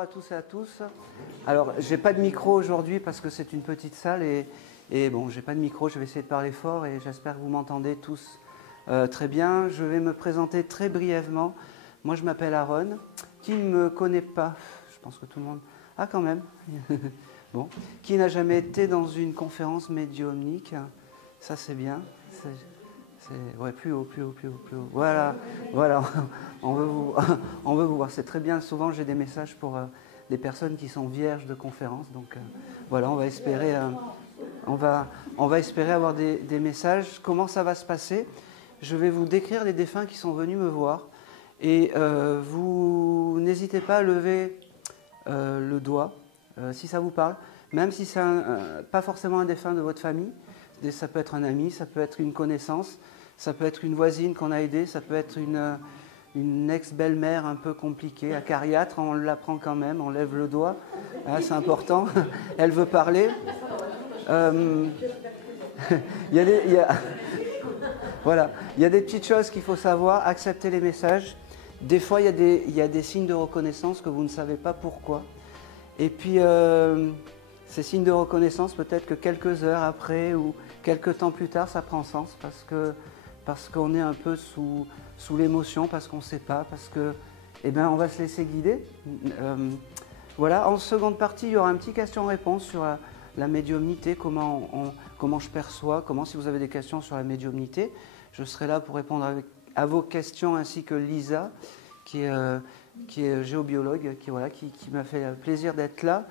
bonjour à tous et à tous. Alors, j'ai pas de micro aujourd'hui parce que c'est une petite salle et bon, j'ai pas de micro, je vais essayer de parler fort et j'espère que vous m'entendez tous très bien. Je vais me présenter très brièvement. Moi, je m'appelle Aaron. Qui ne me connaît pas, je pense que tout le monde... Ah, quand même. Bon. Qui n'a jamais été dans une conférence médiumnique? Ça, c'est bien. Ouais, plus haut, plus haut, plus haut, plus haut. Voilà, voilà. On veut vous voir. C'est très bien. Souvent, j'ai des messages pour des personnes qui sont vierges de conférences. Donc, voilà, on va espérer avoir des messages. Comment ça va se passer? Je vais vous décrire les défunts qui sont venus me voir. Et vous n'hésitez pas à lever le doigt, si ça vous parle. Même si c'est pas forcément un défunt de votre famille. Ça peut être un ami, ça peut être une connaissance, ça peut être une voisine qu'on a aidée, ça peut être une ex-belle-mère un peu compliquée, acariâtre, on l'apprend quand même, on lève le doigt, hein, c'est important, elle veut parler. Voilà, il y a des petites choses qu'il faut savoir, accepter les messages. Des fois, il y a des signes de reconnaissance que vous ne savez pas pourquoi. Et puis, ces signes de reconnaissance, peut-être que quelques heures après ou quelques temps plus tard, ça prend sens parce qu'on est un peu sous l'émotion, parce qu'on ne sait pas, parce que, eh ben, on va se laisser guider. Voilà. En seconde partie, il y aura un petit question-réponse sur la médiumnité, comment je perçois, si vous avez des questions sur la médiumnité, je serai là pour répondre à vos questions, ainsi que Lisa, qui est géobiologue, qui m'a fait plaisir d'être là.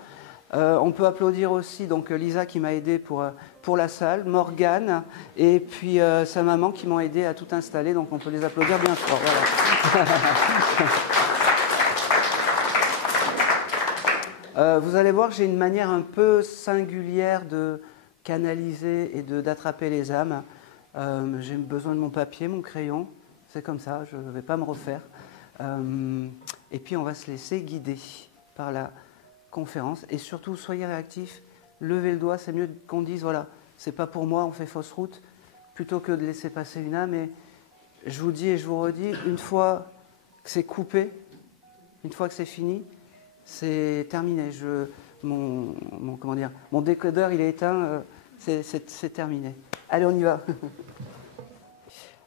On peut applaudir aussi donc Lisa qui m'a aidé pour la salle, Morgane et puis sa maman qui m'ont aidé à tout installer, donc on peut les applaudir bien fort. Voilà. Vous allez voir que j'ai une manière un peu singulière de canaliser et d'attraper les âmes. J'ai besoin de mon papier, mon crayon, c'est comme ça, je ne vais pas me refaire. Et puis on va se laisser guider par la conférence et surtout soyez réactifs, levez le doigt, c'est mieux qu'on dise voilà, c'est pas pour moi, on fait fausse route, plutôt que de laisser passer une âme. Et je vous dis et je vous redis, une fois que c'est coupé, une fois que c'est fini, c'est terminé. Mon décodeur il est éteint, c'est terminé. Allez, on y va.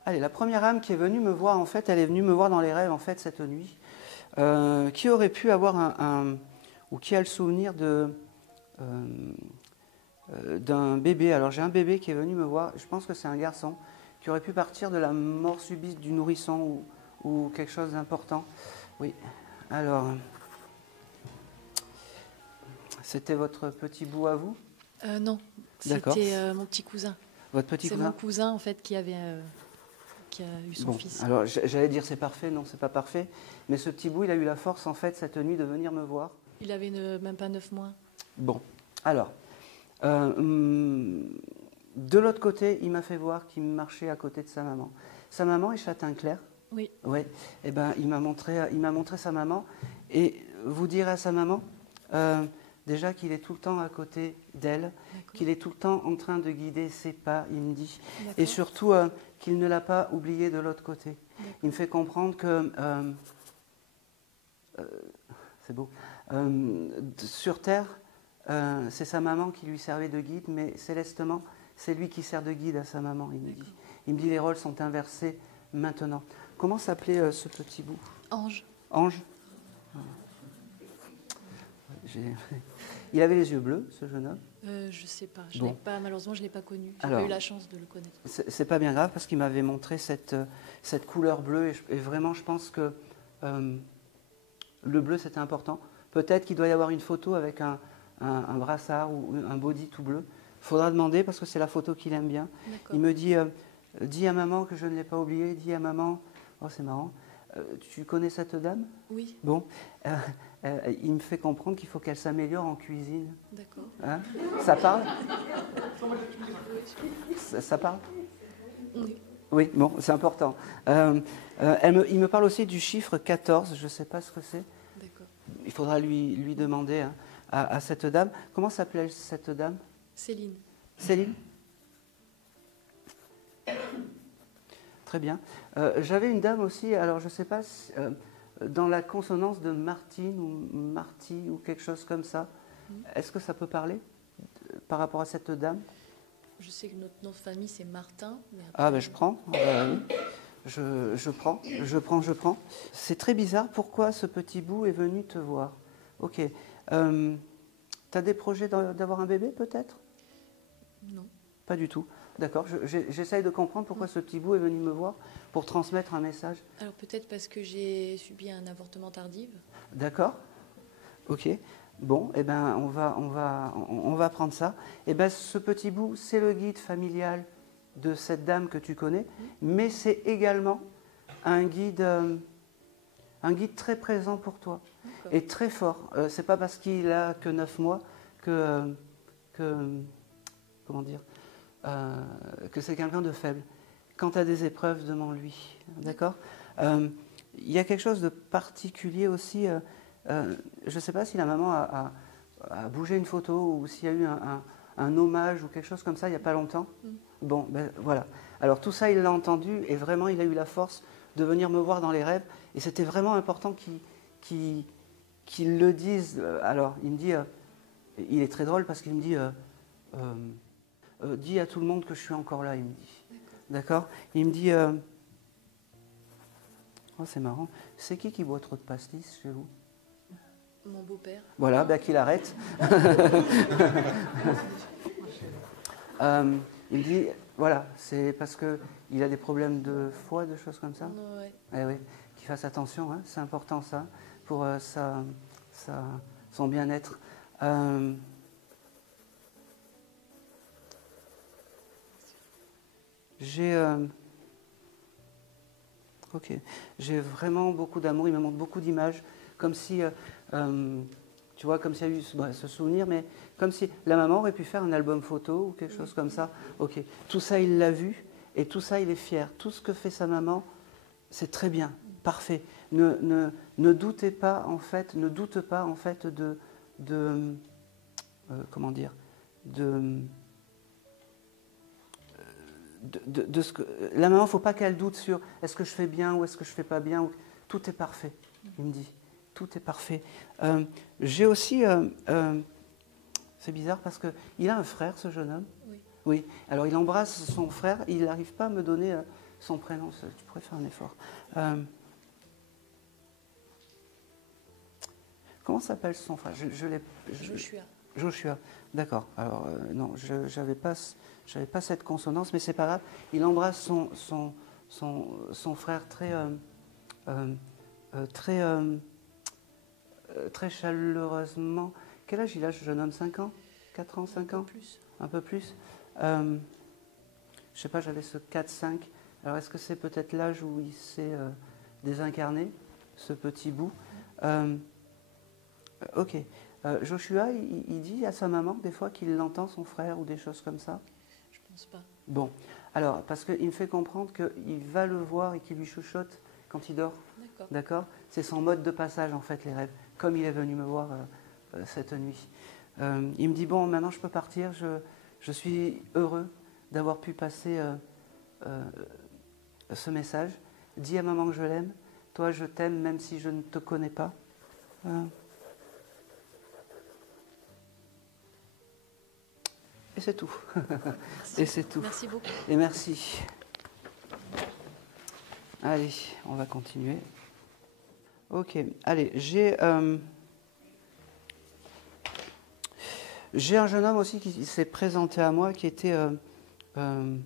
Allez, la première âme qui est venue me voir, en fait, elle est venue me voir dans les rêves, en fait, cette nuit, qui aurait pu avoir ou qui a le souvenir d'un bébé. Alors, j'ai un bébé qui est venu me voir, je pense que c'est un garçon, qui aurait pu partir de la mort subite du nourrisson ou quelque chose d'important. Oui, alors, c'était votre petit bout à vous? Non, c'était mon petit cousin. Votre petit cousin? C'est mon cousin, en fait, qui a eu son fils. Alors, j'allais dire c'est parfait, non, c'est pas parfait. Mais ce petit bout, il a eu la force, en fait, cette nuit, de venir me voir. Il avait même pas 9 mois. Bon, alors, de l'autre côté, il m'a fait voir qu'il marchait à côté de sa maman. Sa maman est Châtain-Clair. Oui. Ouais. Eh ben, il m'a montré sa maman. Et vous direz à sa maman, déjà qu'il est tout le temps à côté d'elle, qu'il est tout le temps en train de guider ses pas, il me dit. Et surtout, qu'il ne l'a pas oublié de l'autre côté. Il me fait comprendre que... c'est beau. Sur Terre, c'est sa maman qui lui servait de guide, mais célestement, c'est lui qui sert de guide à sa maman, il me dit. Il me dit les rôles sont inversés maintenant. Comment s'appelait ce petit bout? Ange. Ange. Il avait les yeux bleus, ce jeune homme? Je ne sais pas. Malheureusement, je ne l'ai pas connu. J'ai pas eu la chance de le connaître. C'est pas bien grave parce qu'il m'avait montré cette couleur bleue et vraiment, je pense que le bleu, c'était important. Peut-être qu'il doit y avoir une photo avec un brassard ou un body tout bleu. Il faudra demander parce que c'est la photo qu'il aime bien. Il me dit, dis à maman que je ne l'ai pas oublié, dis à maman, oh c'est marrant, tu connais cette dame? Oui. Bon, il me fait comprendre qu'il faut qu'elle s'améliore en cuisine. D'accord. Hein? Ça parle? Ça parle? Oui. Oui, bon, c'est important. Il me parle aussi du chiffre 14, je ne sais pas ce que c'est. D'accord. Il faudra lui demander hein, à cette dame. Comment s'appelait cette dame? Céline. Céline? Très bien. J'avais une dame aussi, alors je ne sais pas, dans la consonance de Martine ou Marty ou quelque chose comme ça. Est-ce que ça peut parler par rapport à cette dame? Je sais que notre nom de famille, c'est Martin. Mais après... Ah, ben je prends. Oui. Je prends. C'est très bizarre. Pourquoi ce petit bout est venu te voir? Ok. Tu as des projets d'avoir un bébé, peut-être? Non. Pas du tout. D'accord. J'essaye de comprendre pourquoi ce petit bout est venu me voir pour transmettre un message. Alors peut-être parce que j'ai subi un avortement tardif. D'accord. Ok. Bon, eh ben, on va prendre ça. Eh ben, ce petit bout, c'est le guide familial de cette dame que tu connais, mais c'est également un guide très présent pour toi et très fort. C'est pas parce qu'il a que 9 mois que comment dire, que c'est quelqu'un de faible. Quand tu as des épreuves, demande-lui. D'accord. Il y a quelque chose de particulier aussi. Je ne sais pas si la maman a bougé une photo ou s'il y a eu un hommage ou quelque chose comme ça il n'y a pas longtemps. Bon, ben voilà. Alors tout ça, il l'a entendu et vraiment, il a eu la force de venir me voir dans les rêves. Et c'était vraiment important qu'il le dise. Alors, il me dit, il est très drôle parce qu'il me dit, dis à tout le monde que je suis encore là, il me dit. D'accord. Il me dit, oh, c'est marrant, c'est qui boit trop de pastis chez vous? Mon beau-père. Voilà, ben qu'il arrête. Il me dit, voilà, c'est parce qu'il a des problèmes de foie, de choses comme ça. Ouais. Eh oui, qu'il fasse attention, hein, c'est important ça, pour son bien-être. J'ai vraiment beaucoup d'amour, il me montre beaucoup d'images, comme si... tu vois, comme s'il y a eu ce souvenir, mais comme si la maman aurait pu faire un album photo ou quelque chose comme ça. Ok, tout ça, il l'a vu et tout ça, il est fier. Tout ce que fait sa maman, c'est très bien, parfait. Ne doutez pas, en fait, de comment dire, de ce que la maman, il ne faut pas qu'elle doute sur est-ce que je fais bien ou est-ce que je ne fais pas bien. Tout est parfait, il me dit. Tout est parfait. J'ai aussi... c'est bizarre parce qu'il a un frère, ce jeune homme. Oui. Oui. Alors, il embrasse son frère. Il n'arrive pas à me donner son prénom. Tu pourrais faire un effort. Comment s'appelle son frère? Joshua. Joshua. D'accord. Alors, non, je n'avais pas cette consonance, mais c'est pas grave. Il embrasse son frère très chaleureusement. Quel âge il a, ce jeune homme? 5 ans? 4 ans? 5 ans? Un peu plus. Je ne sais pas, j'avais ce 4-5. Alors, est-ce que c'est peut-être l'âge où il s'est désincarné, ce petit bout? Ok. Joshua, il dit à sa maman, des fois, qu'il entend son frère ou des choses comme ça? Je ne pense pas. Bon. Alors, parce qu'il me fait comprendre qu'il va le voir et qu'il lui chuchote quand il dort. D'accord. C'est son mode de passage, en fait, les rêves. Comme il est venu me voir cette nuit. Il me dit, bon, maintenant je peux partir, je suis heureux d'avoir pu passer ce message. Dis à maman que je l'aime, toi je t'aime même si je ne te connais pas. Et c'est tout. Et c'est tout. Merci beaucoup. Et merci. Allez, on va continuer. Ok, allez, j'ai un jeune homme aussi qui s'est présenté à moi, qui était... je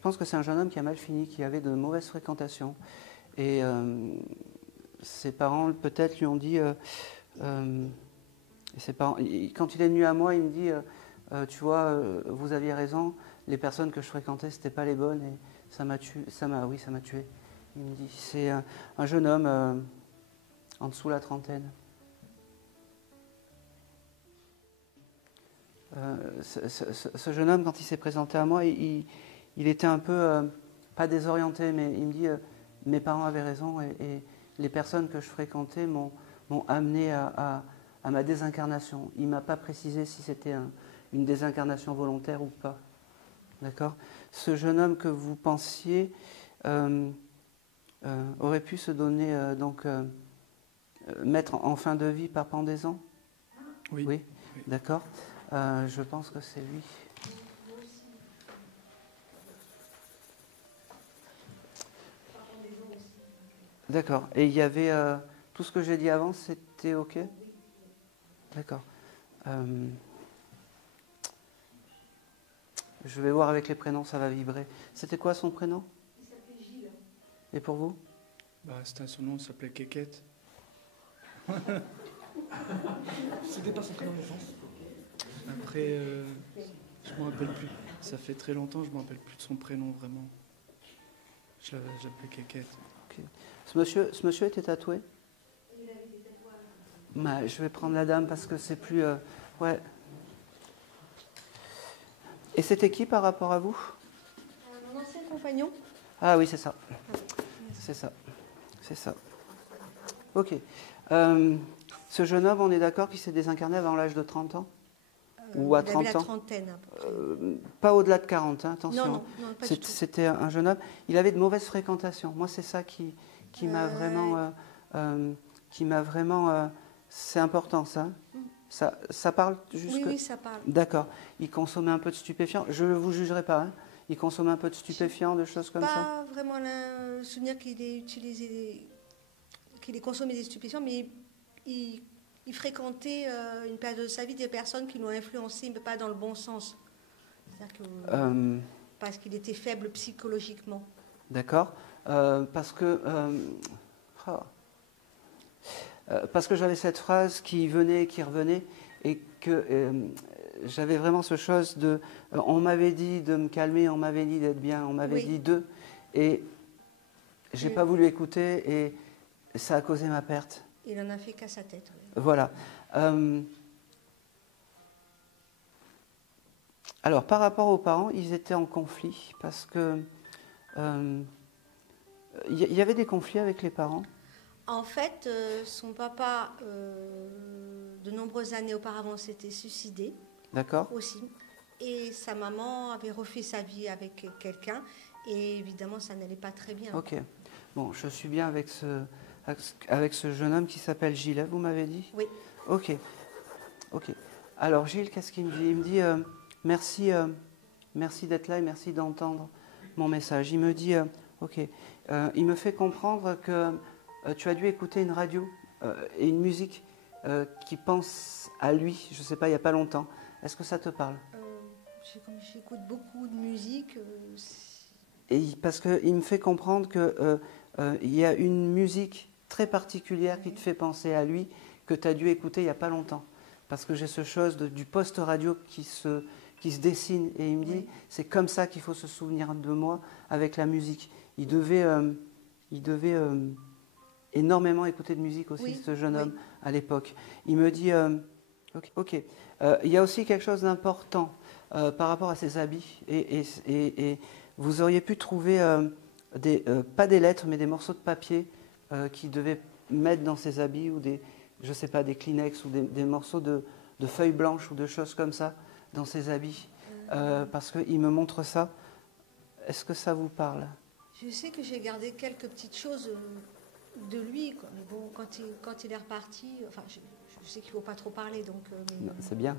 pense que c'est un jeune homme qui a mal fini, qui avait de mauvaises fréquentations. Et ses parents, peut-être, lui ont dit... ses parents, quand il est venu à moi, il me dit, tu vois, vous aviez raison, les personnes que je fréquentais, ce n'étaient pas les bonnes, et ça m'a tué. Il me dit, c'est un jeune homme en dessous de la trentaine. Ce jeune homme, quand il s'est présenté à moi, il était un peu, pas désorienté, mais il me dit, mes parents avaient raison et les personnes que je fréquentais m'ont amené à ma désincarnation. Il ne m'a pas précisé si c'était une désincarnation volontaire ou pas. D'accord? Ce jeune homme que vous pensiez, aurait pu se donner, mettre en fin de vie par pendaison? Oui. Oui, d'accord. Je pense que c'est lui. D'accord. Et il y avait tout ce que j'ai dit avant, c'était OK? D'accord. Je vais voir avec les prénoms, ça va vibrer. C'était quoi son prénom? Il s'appelait Gilles. Et pour vous? C'était son nom, il s'appelait Kékette. C'était pas son prénom d'enfance. Après, je ne me rappelle plus. Ça fait très longtemps, je ne me rappelle plus de son prénom vraiment. Je l'appelais Kékette. Okay. Ce monsieur était tatoué? Il avait des tatouages. Je vais prendre la dame parce que c'est plus... ouais. Et c'était qui par rapport à vous? Mon ancien compagnon. Ah oui, c'est ça. C'est ça. C'est ça. OK. Ce jeune homme, on est d'accord qu'il s'est désincarné avant l'âge de 30 ans? Ou à 30 ans? Il avait la trentaine. À peu près. Pas au-delà de 40, hein, attention. Non, pas du tout. C'était un jeune homme. Il avait de mauvaises fréquentations. Moi, c'est ça qui m'a vraiment... c'est important, ça. Ça parle jusque... Oui, ça parle. D'accord. Il consommait un peu de stupéfiants. Je ne vous jugerai pas. Hein. Il consommait un peu de stupéfiants, de choses comme ça? Pas vraiment le souvenir qu'il ait utilisé, qu'il ait consommé des stupéfiants, mais il fréquentait une période de sa vie des personnes qui l'ont influencé, mais pas dans le bon sens. C'est-à-dire que, parce qu'il était faible psychologiquement. D'accord. Parce que j'avais cette phrase qui venait et qui revenait, et que j'avais vraiment ce chose de... on m'avait dit de me calmer, on m'avait dit d'être bien, on m'avait dit de... Et j'ai pas voulu écouter, et ça a causé ma perte. Il en a fait qu'à sa tête. Oui. Voilà. Alors, par rapport aux parents, ils étaient en conflit, parce que... il y avait des conflits avec les parents? En fait, son papa, de nombreuses années auparavant, s'était suicidé. D'accord. Aussi. Et sa maman avait refait sa vie avec quelqu'un. Et évidemment, ça n'allait pas très bien. Ok. Bon, je suis bien avec ce jeune homme qui s'appelle Gilles, vous m'avez dit? Oui. Ok. Ok. Alors, Gilles, qu'est-ce qu'il me dit? Il me dit merci, merci d'être là et merci d'entendre mon message. Il me dit ok. Il me fait comprendre que tu as dû écouter une radio et une musique qui pense à lui, je ne sais pas, il n'y a pas longtemps. Est-ce que ça te parle? J'écoute beaucoup de musique. Parce qu'il me fait comprendre qu'il y a une musique très particulière qui te fait penser à lui, que tu as dû écouter il n'y a pas longtemps. Parce que j'ai ce chose du poste radio qui se dessine, et il me dit, c'est comme ça qu'il faut se souvenir de moi avec la musique. Il devait énormément écouter de musique aussi, ce jeune homme, à l'époque. Il me dit, ok. Il y a aussi quelque chose d'important par rapport à ses habits. Et vous auriez pu trouver, pas des lettres, mais des morceaux de papier qu'il devait mettre dans ses habits, ou je ne sais pas, des Kleenex, ou des morceaux de feuilles blanches, ou de choses comme ça, dans ses habits. Parce qu'il me montre ça. Est-ce que ça vous parle? Je sais que j'ai gardé quelques petites choses de lui, quoi. Mais bon, quand il est reparti, enfin, je sais qu'il ne faut pas trop parler, donc... c'est bien.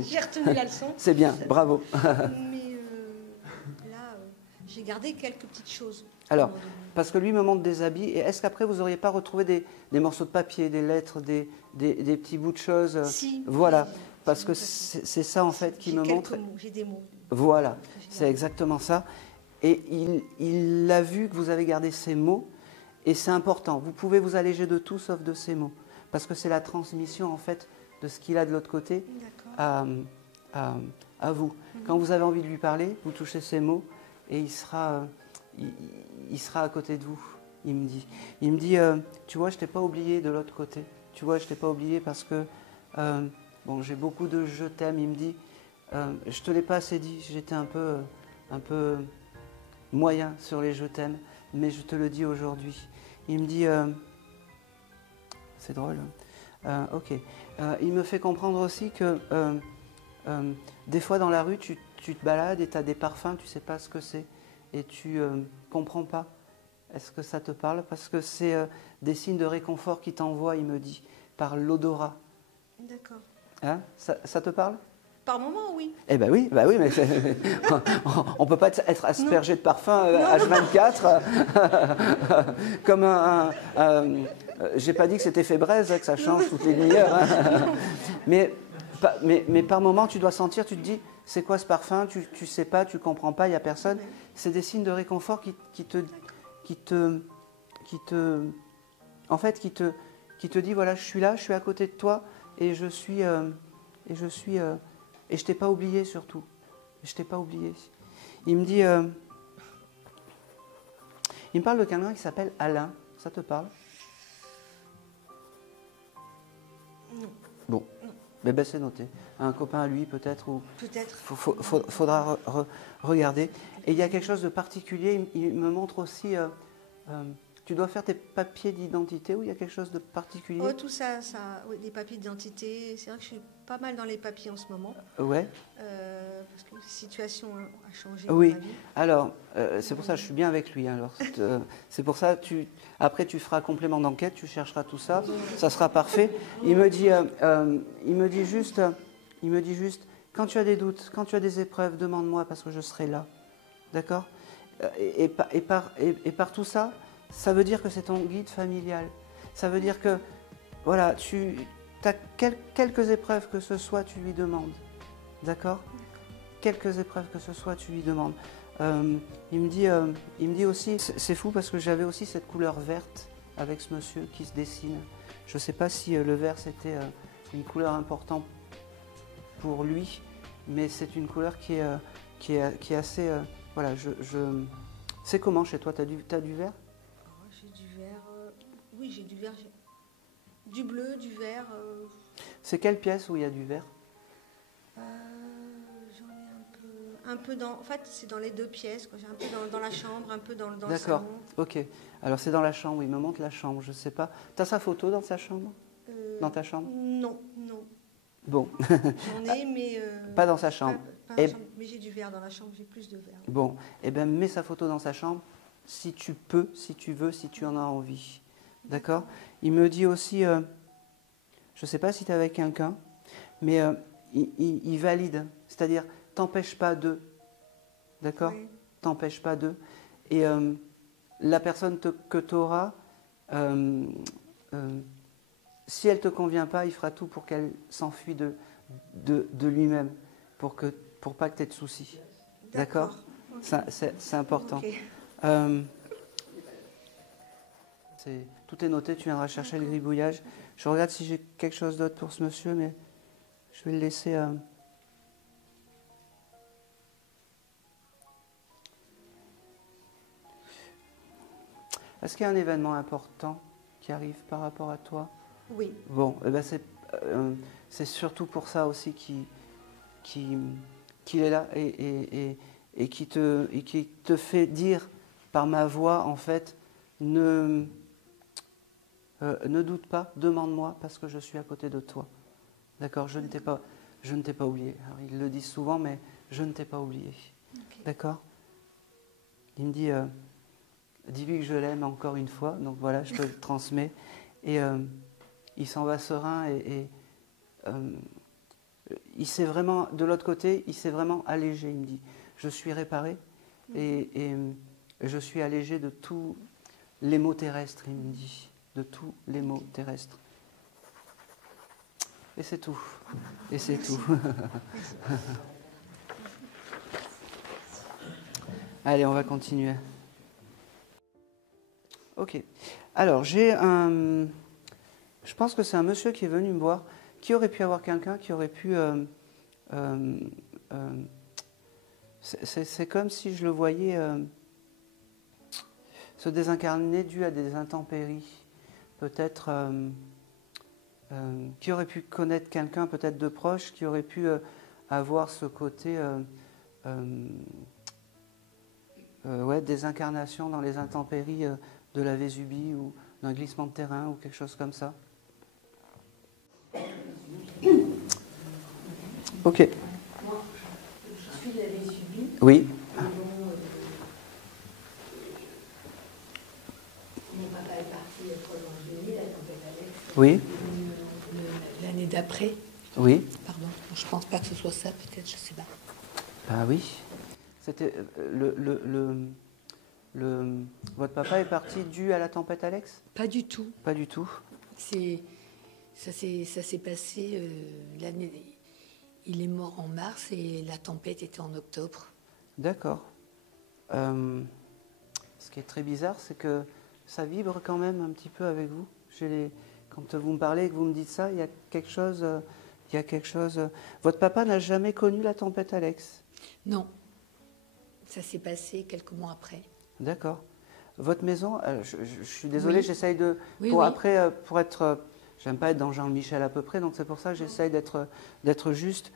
J'ai retenu la leçon. C'est bien, bravo. Mais là, j'ai gardé quelques petites choses. Alors, parce que lui me montre des habits, et est-ce qu'après vous n'auriez pas retrouvé des morceaux de papier, des lettres, des petits bouts de choses? Si. Voilà, parce que c'est ça en fait qui me montre... J'ai des mots. Voilà, c'est exactement ça. Et il a vu que vous avez gardé ces mots, et c'est important. Vous pouvez vous alléger de tout sauf de ces mots, parce que c'est la transmission en fait de ce qu'il a de l'autre côté à vous. Quand vous avez envie de lui parler, vous touchez ces mots, et il sera à côté de vous, il me dit. Il me dit, tu vois, je ne t'ai pas oublié de l'autre côté. Tu vois, je ne t'ai pas oublié parce que, bon, j'ai beaucoup de je t'aime. Il me dit, je ne te l'ai pas assez dit, j'étais un peu moyen sur les je t'aime, mais je te le dis aujourd'hui. Il me dit, c'est drôle, ok. Il me fait comprendre aussi que des fois dans la rue, tu te balades et tu as des parfums, tu ne sais pas ce que c'est, et tu comprends pas Est-ce que ça te parle? Parce que c'est des signes de réconfort qui t'envoient, il me dit, par l'odorat. D'accord. Hein? Ça te parle? Par moment, oui. Eh ben oui, mais on ne peut pas être aspergé de parfum H24 comme j'ai pas dit que c'était Fébraise, que ça change toutes les demi-heures. Hein. Mais par moment, tu dois sentir, tu te dis, c'est quoi ce parfum? Tu sais pas, tu comprends pas, il n'y a personne. C'est des signes de réconfort qui te dit, voilà, je suis là, je suis à côté de toi et je t'ai pas oublié surtout. Je t'ai pas oublié. Il me dit, il me parle de quelqu'un qui s'appelle Alain. Ça te parle? Non. Bon, ben, c'est noté. Un copain à lui peut-être ou peut-être. Faudra regarder. Et il y a quelque chose de particulier. Il me montre aussi. Tu dois faire tes papiers d'identité ou il y a quelque chose de particulier? Oh, tout ça, oui, des papiers d'identité. C'est vrai que je suis pas mal dans les papiers en ce moment. Ouais. Parce que la situation a changé. Oui. Dans ma vie. Alors, c'est pour ça que je suis bien avec lui. Alors, c'est pour ça. Après, tu feras complément d'enquête. Tu chercheras tout ça. Ça sera parfait. Il me dit juste, quand tu as des doutes, quand tu as des épreuves, demande-moi parce que je serai là. D'accord? Et par tout ça. Ça veut dire que c'est ton guide familial. Ça veut dire que, voilà, tu as quelques épreuves que ce soit, tu lui demandes. D'accord? Quelques épreuves que ce soit, tu lui demandes. Il me dit aussi, c'est fou parce que j'avais aussi cette couleur verte avec ce monsieur qui se dessine. Je ne sais pas si le vert c'était une couleur importante pour lui, mais c'est une couleur qui est assez... voilà, c'est comment chez toi? T'as du vert? J'ai du vert. Oui, j'ai du vert. Du bleu, du vert. C'est quelle pièce où il y a du vert? J'en ai un peu dans. En fait, c'est dans les deux pièces. J'ai un peu dans la chambre, un peu dans le salon. D'accord. Ok. Alors c'est dans la chambre. Il me montre la chambre. Je sais pas. T'as sa photo dans sa chambre? Dans ta chambre? Non. Bon. J'en ai, mais. Pas dans sa chambre. Mais j'ai du vert dans la chambre. J'ai plus de vert. Bon. Eh bien, mets sa photo dans sa chambre. Si tu peux, si tu veux, si tu en as envie. D'accord? Il me dit aussi, je ne sais pas si tu es avec quelqu'un, mais il valide. C'est-à-dire, t'empêche pas d'eux. D'accord? Oui. T'empêche pas d'eux. Et la personne que tu auras, si elle ne te convient pas, il fera tout pour qu'elle s'enfuit de lui-même, pour pas que tu aies de soucis. D'accord? Okay. C'est important. Okay. Tout est noté, tu viendras chercher le gribouillage. Je regarde si j'ai quelque chose d'autre pour ce monsieur, mais je vais le laisser. Est-ce qu'il y a un événement important qui arrive par rapport à toi? Oui. Bon, eh ben c'est surtout pour ça aussi qu'il est là et qui te fait dire par ma voix, en fait, ne doute pas, demande-moi parce que je suis à côté de toi. D'accord? Je ne t'ai pas oublié. Alors, ils le disent souvent, mais je ne t'ai pas oublié. Okay. D'accord? Il me dit, dis-lui que je l'aime encore une fois. Donc voilà, je te le transmets. Et il s'en va serein et il s'est vraiment, de l'autre côté, il s'est vraiment allégé. Il me dit, je suis réparé et je suis allégé de tous les maux terrestres, il me dit, de tous les maux terrestres. Et c'est tout. Et c'est tout. Allez, on va continuer. Ok. Alors, je pense que c'est un monsieur qui est venu me voir, qui aurait pu avoir quelqu'un, qui aurait pu... c'est comme si je le voyais se désincarner dû à des intempéries. Peut-être qui aurait pu connaître quelqu'un, peut-être de proche, qui aurait pu avoir ce côté désincarnation dans les intempéries de la Vésubie ou d'un glissement de terrain ou quelque chose comme ça. Ok. Moi, je suis de la Vésubie. Oui. Oui. L'année d'après. Oui. Pardon, je pense pas que ce soit ça, peut-être, je sais pas. Ah oui. C'était votre papa est parti dû à la tempête Alex? Pas du tout. Pas du tout. Ça s'est passé l'année. Il est mort en mars et la tempête était en octobre. D'accord. Ce qui est très bizarre, c'est que ça vibre quand même un petit peu avec vous. Quand vous me parlez et que vous me dites ça, il y a quelque chose. Votre papa n'a jamais connu la tempête Alex? Non. Ça s'est passé quelques mois après. D'accord. Votre maison, je suis désolée, Oui. j'essaye de... Oui, pour oui. après, pour être... J'aime pas être dans Jean-Michel à peu près, donc c'est pour ça que j'essaye d'être juste.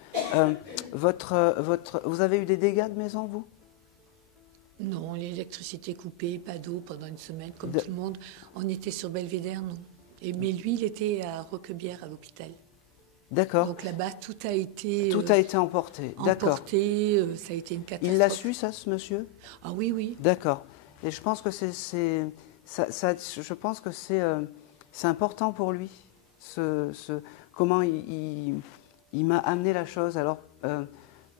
Vous avez eu des dégâts de maison, vous? Non, l'électricité coupée, pas d'eau pendant une semaine, comme tout le monde. On était sur Belvédère, non. Mais lui, il était à Roquebière, à l'hôpital. D'accord. Donc là-bas, tout a été... Tout a été emporté, d'accord. Emporté, ça a été une catastrophe. Il l'a su, ça, ce monsieur? Ah oui, oui. D'accord. Et je pense que je pense que c'est important pour lui, comment il m'a amené la chose. Alors,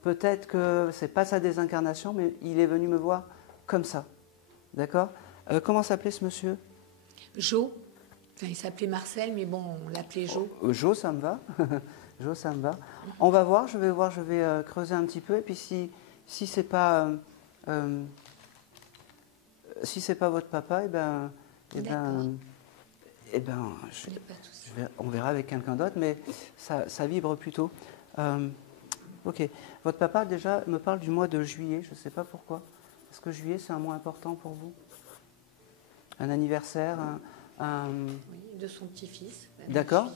peut-être que c'est pas sa désincarnation, mais il est venu me voir comme ça. D'accord? Comment s'appelait ce monsieur? Jo. Enfin, il s'appelait Marcel, mais bon, on l'appelait Jo. Jo, ça me va. Jo, ça me va. On va voir, je vais creuser un petit peu. Et puis si c'est pas votre papa, on verra avec quelqu'un d'autre, mais ça vibre plutôt. Ok. Votre papa déjà me parle du mois de juillet. Je ne sais pas pourquoi. Est-ce que juillet c'est un mois important pour vous? Un anniversaire, Oui, de son petit-fils. D'accord.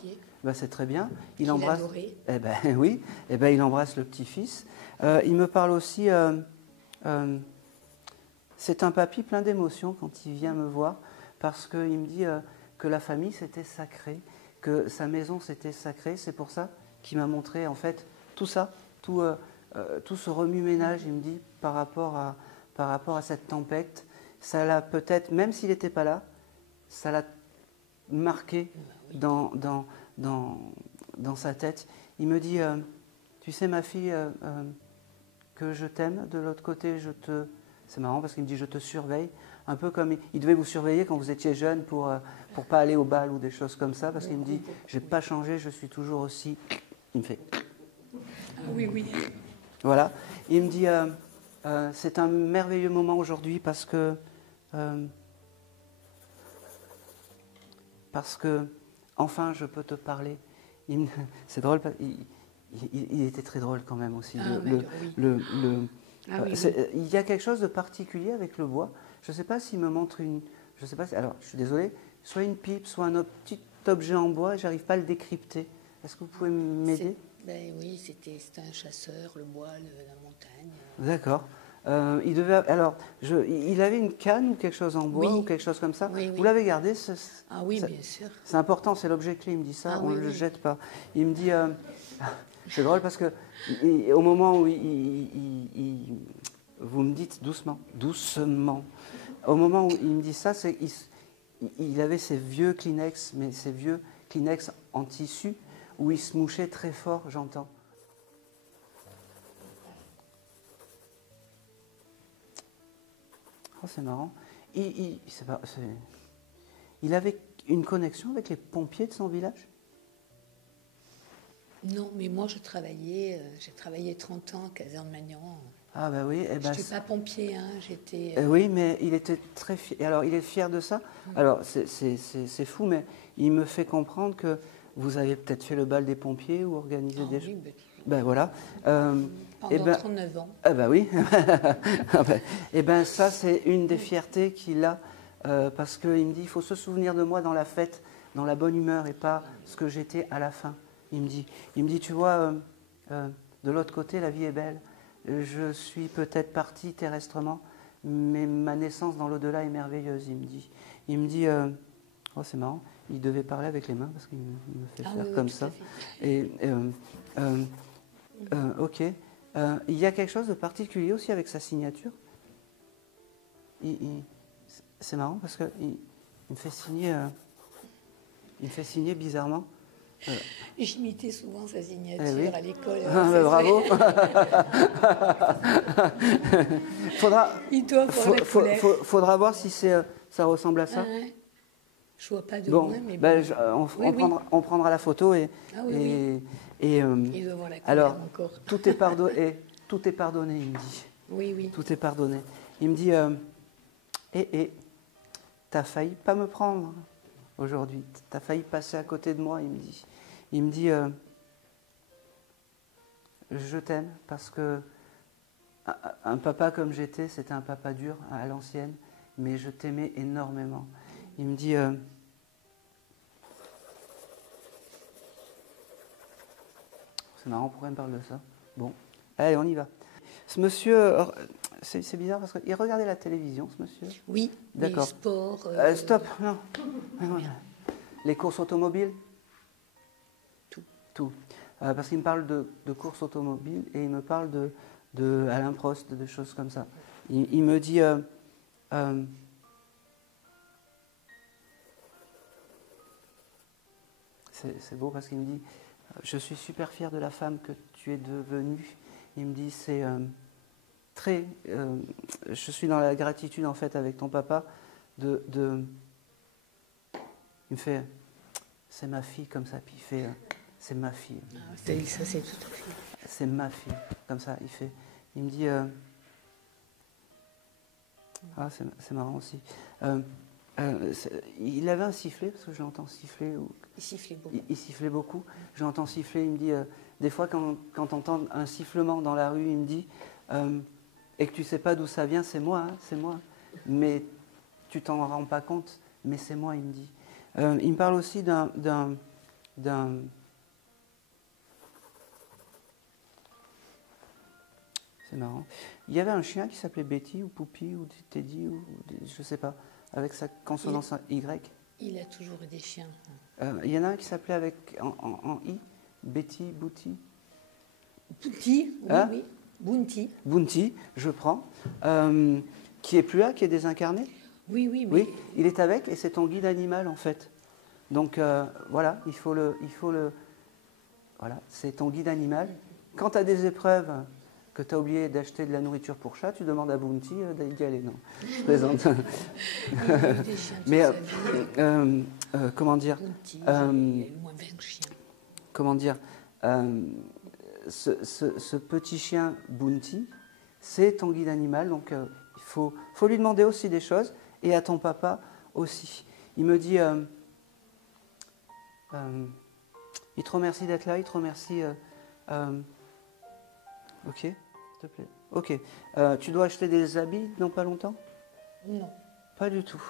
C'est très bien. Il embrasse. Adoré. Eh ben oui. Eh ben il embrasse le petit-fils. Il me parle aussi. C'est un papy plein d'émotions quand il vient me voir parce qu'il me dit que la famille c'était sacré, que sa maison c'était sacré. C'est pour ça qu'il m'a montré en fait tout ça, tout ce remue-ménage. Il me dit par rapport à cette tempête, ça l'a peut-être, même s'il n'était pas là, ça l'a marqué dans sa tête. Il me dit, tu sais ma fille, que je t'aime, de l'autre côté c'est marrant parce qu'il me dit je te surveille, un peu comme il devait vous surveiller quand vous étiez jeune pour pas aller au bal ou des choses comme ça, parce qu'il me dit j'ai pas changé, je suis toujours aussi... Il me fait... Oui, oui. Voilà. Il me dit c'est un merveilleux moment aujourd'hui parce que enfin je peux te parler. C'est drôle, il était très drôle quand même aussi. Il y a quelque chose de particulier avec le bois. Je ne sais pas s'il me montre je sais pas. Alors, je suis désolé. Soit une pipe, soit un petit objet en bois. J'arrive pas à le décrypter. Est-ce que vous pouvez m'aider? Oui, c'était un chasseur, le bois, la montagne. D'accord. Il avait une canne ou quelque chose en bois ou quelque chose comme ça. Oui, oui. Vous l'avez gardé? Ah oui, bien sûr. C'est important, c'est l'objet clé. Il me dit ça, on ne le jette pas. Il me dit, c'est drôle parce que au moment où vous me dites doucement, au moment où il me dit ça, il avait ces vieux Kleenex, mais ces vieux Kleenex en tissu où il se mouchait très fort, j'entends. Oh, c'est marrant. Il avait une connexion avec les pompiers de son village? Non, mais moi j'ai travaillé 30 ans à Caserne Magnan. Ah bah oui. Je n'étais pas pompier, hein, j'étais... Oui, mais il était très fier. Alors, il est fier de ça. Alors, c'est fou, mais il me fait comprendre que vous avez peut-être fait le bal des pompiers ou organisé des choses. Ben voilà. Pendant 39 ans. Ah bah oui. Et ben ça, c'est une des fiertés qu'il a, parce qu'il me dit, il faut se souvenir de moi dans la fête, dans la bonne humeur, et pas ce que j'étais à la fin. Il me dit, tu vois, de l'autre côté, la vie est belle. Je suis peut-être parti terrestrement, mais ma naissance dans l'au-delà est merveilleuse, il me dit, oh c'est marrant, il devait parler avec les mains parce qu'il me fait faire comme ça. Et ok. Il y a quelque chose de particulier aussi avec sa signature. C'est marrant parce qu'il me fait signer. Il me fait signer bizarrement. J'imitais souvent sa signature oui. à l'école. Bravo. Il doit avoir la couleur. Faudra voir si ça ressemble à ça. Ouais. Je vois pas de Bon, loin, mais ben, oui. on prendra la photo et Il doit avoir la couleur alors encore. tout est pardonné. Tout est pardonné, il me dit. Oui. Tout est pardonné. Il me dit t'as failli pas me prendre aujourd'hui. T'as failli passer à côté de moi, il me dit. Il me dit je t'aime parce que un papa comme j'étais, c'était un papa dur à l'ancienne, mais je t'aimais énormément. Il me dit c'est marrant, pourquoi il me parle de ça? Bon, allez, on y va. Ce monsieur, c'est bizarre parce qu'il regardait la télévision, ce monsieur. Oui, d'accord. Les sports. Stop, non. Les courses automobiles. Tout. Parce qu'il me parle de courses automobiles et il me parle de Alain Prost, de choses comme ça. Il me dit c'est beau parce qu'il me dit je suis super fier de la femme que tu es devenue. Il me dit c'est je suis dans la gratitude en fait avec ton papa il me fait c'est ma fille comme ça, puis il fait c'est ma fille. Ça c'est tout à fait. C'est ma fille comme ça, il me dit c'est marrant aussi. Il avait un sifflet parce que je l'entends siffler. Il sifflait beaucoup. Il sifflait beaucoup. Je l'entends siffler. Il me dit des fois quand tu entends un sifflement dans la rue, il me dit et que tu sais pas d'où ça vient, c'est moi, c'est moi. Mais tu t'en rends pas compte, mais c'est moi, il me dit. Il me parle aussi d'un c'est marrant. Il y avait un chien qui s'appelait Betty ou Poupie ou Teddy ou je sais pas, avec sa consonance Y. Il a toujours eu des chiens. Il y en a un qui s'appelait avec en I, Betty, Bouti. Bouti, oui, Hein? oui. Bounty. Bounty, je prends. Qui est plus là, qui est désincarné. Oui, mais... Oui, il est avec et c'est ton guide animal en fait. Donc voilà, il faut le. Voilà, c'est ton guide animal. Quand tu as des épreuves que tu as oublié d'acheter de la nourriture pour chat, tu demandes à Bounty d'y aller. Non, je plaisante. Mais comment dire Bounty, il y a eu moins 20 chiens. Comment dire ce petit chien Bounty, c'est ton guide animal, donc il faut lui demander aussi des choses, et à ton papa aussi. Il me dit, il te remercie d'être là, il te remercie... ok, s'il te plaît. Ok, tu dois acheter des habits dans pas longtemps? Non. Pas du tout.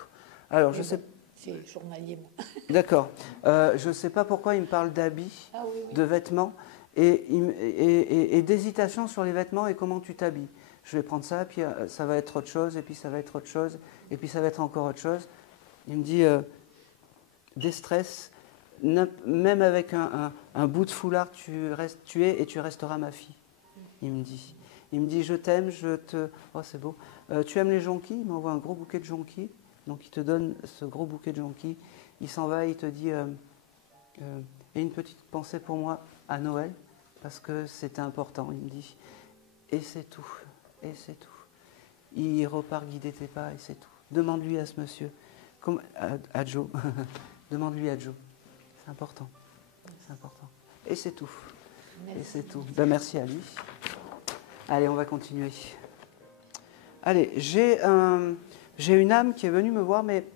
Alors, je sais... C'est journalier, moi. D'accord. Je ne sais pas pourquoi il me parle d'habits, de vêtements, et d'hésitation sur les vêtements et comment tu t'habilles. Je vais prendre ça, puis ça va être autre chose, et puis ça va être autre chose, et puis ça va être encore autre chose. Il me dit, des stress, même avec un bout de foulard, tu es et tu resteras ma fille. Il me dit, je t'aime, je te... Oh, c'est beau. Tu aimes les jonquilles? Il m'envoie un gros bouquet de jonquilles. Donc il te donne ce gros bouquet de jonquilles. Il s'en va, il te dit et une petite pensée pour moi à Noël, parce que c'était important, il me dit. Et c'est tout, et c'est tout. Il repart guider tes pas, et c'est tout. Demande-lui à ce monsieur, à Joe, demande-lui à Joe. C'est important, c'est important. Et c'est tout. Merci. Et c'est tout. Ben, merci à lui. Allez, on va continuer. Allez, j'ai une âme qui est venue me voir, mais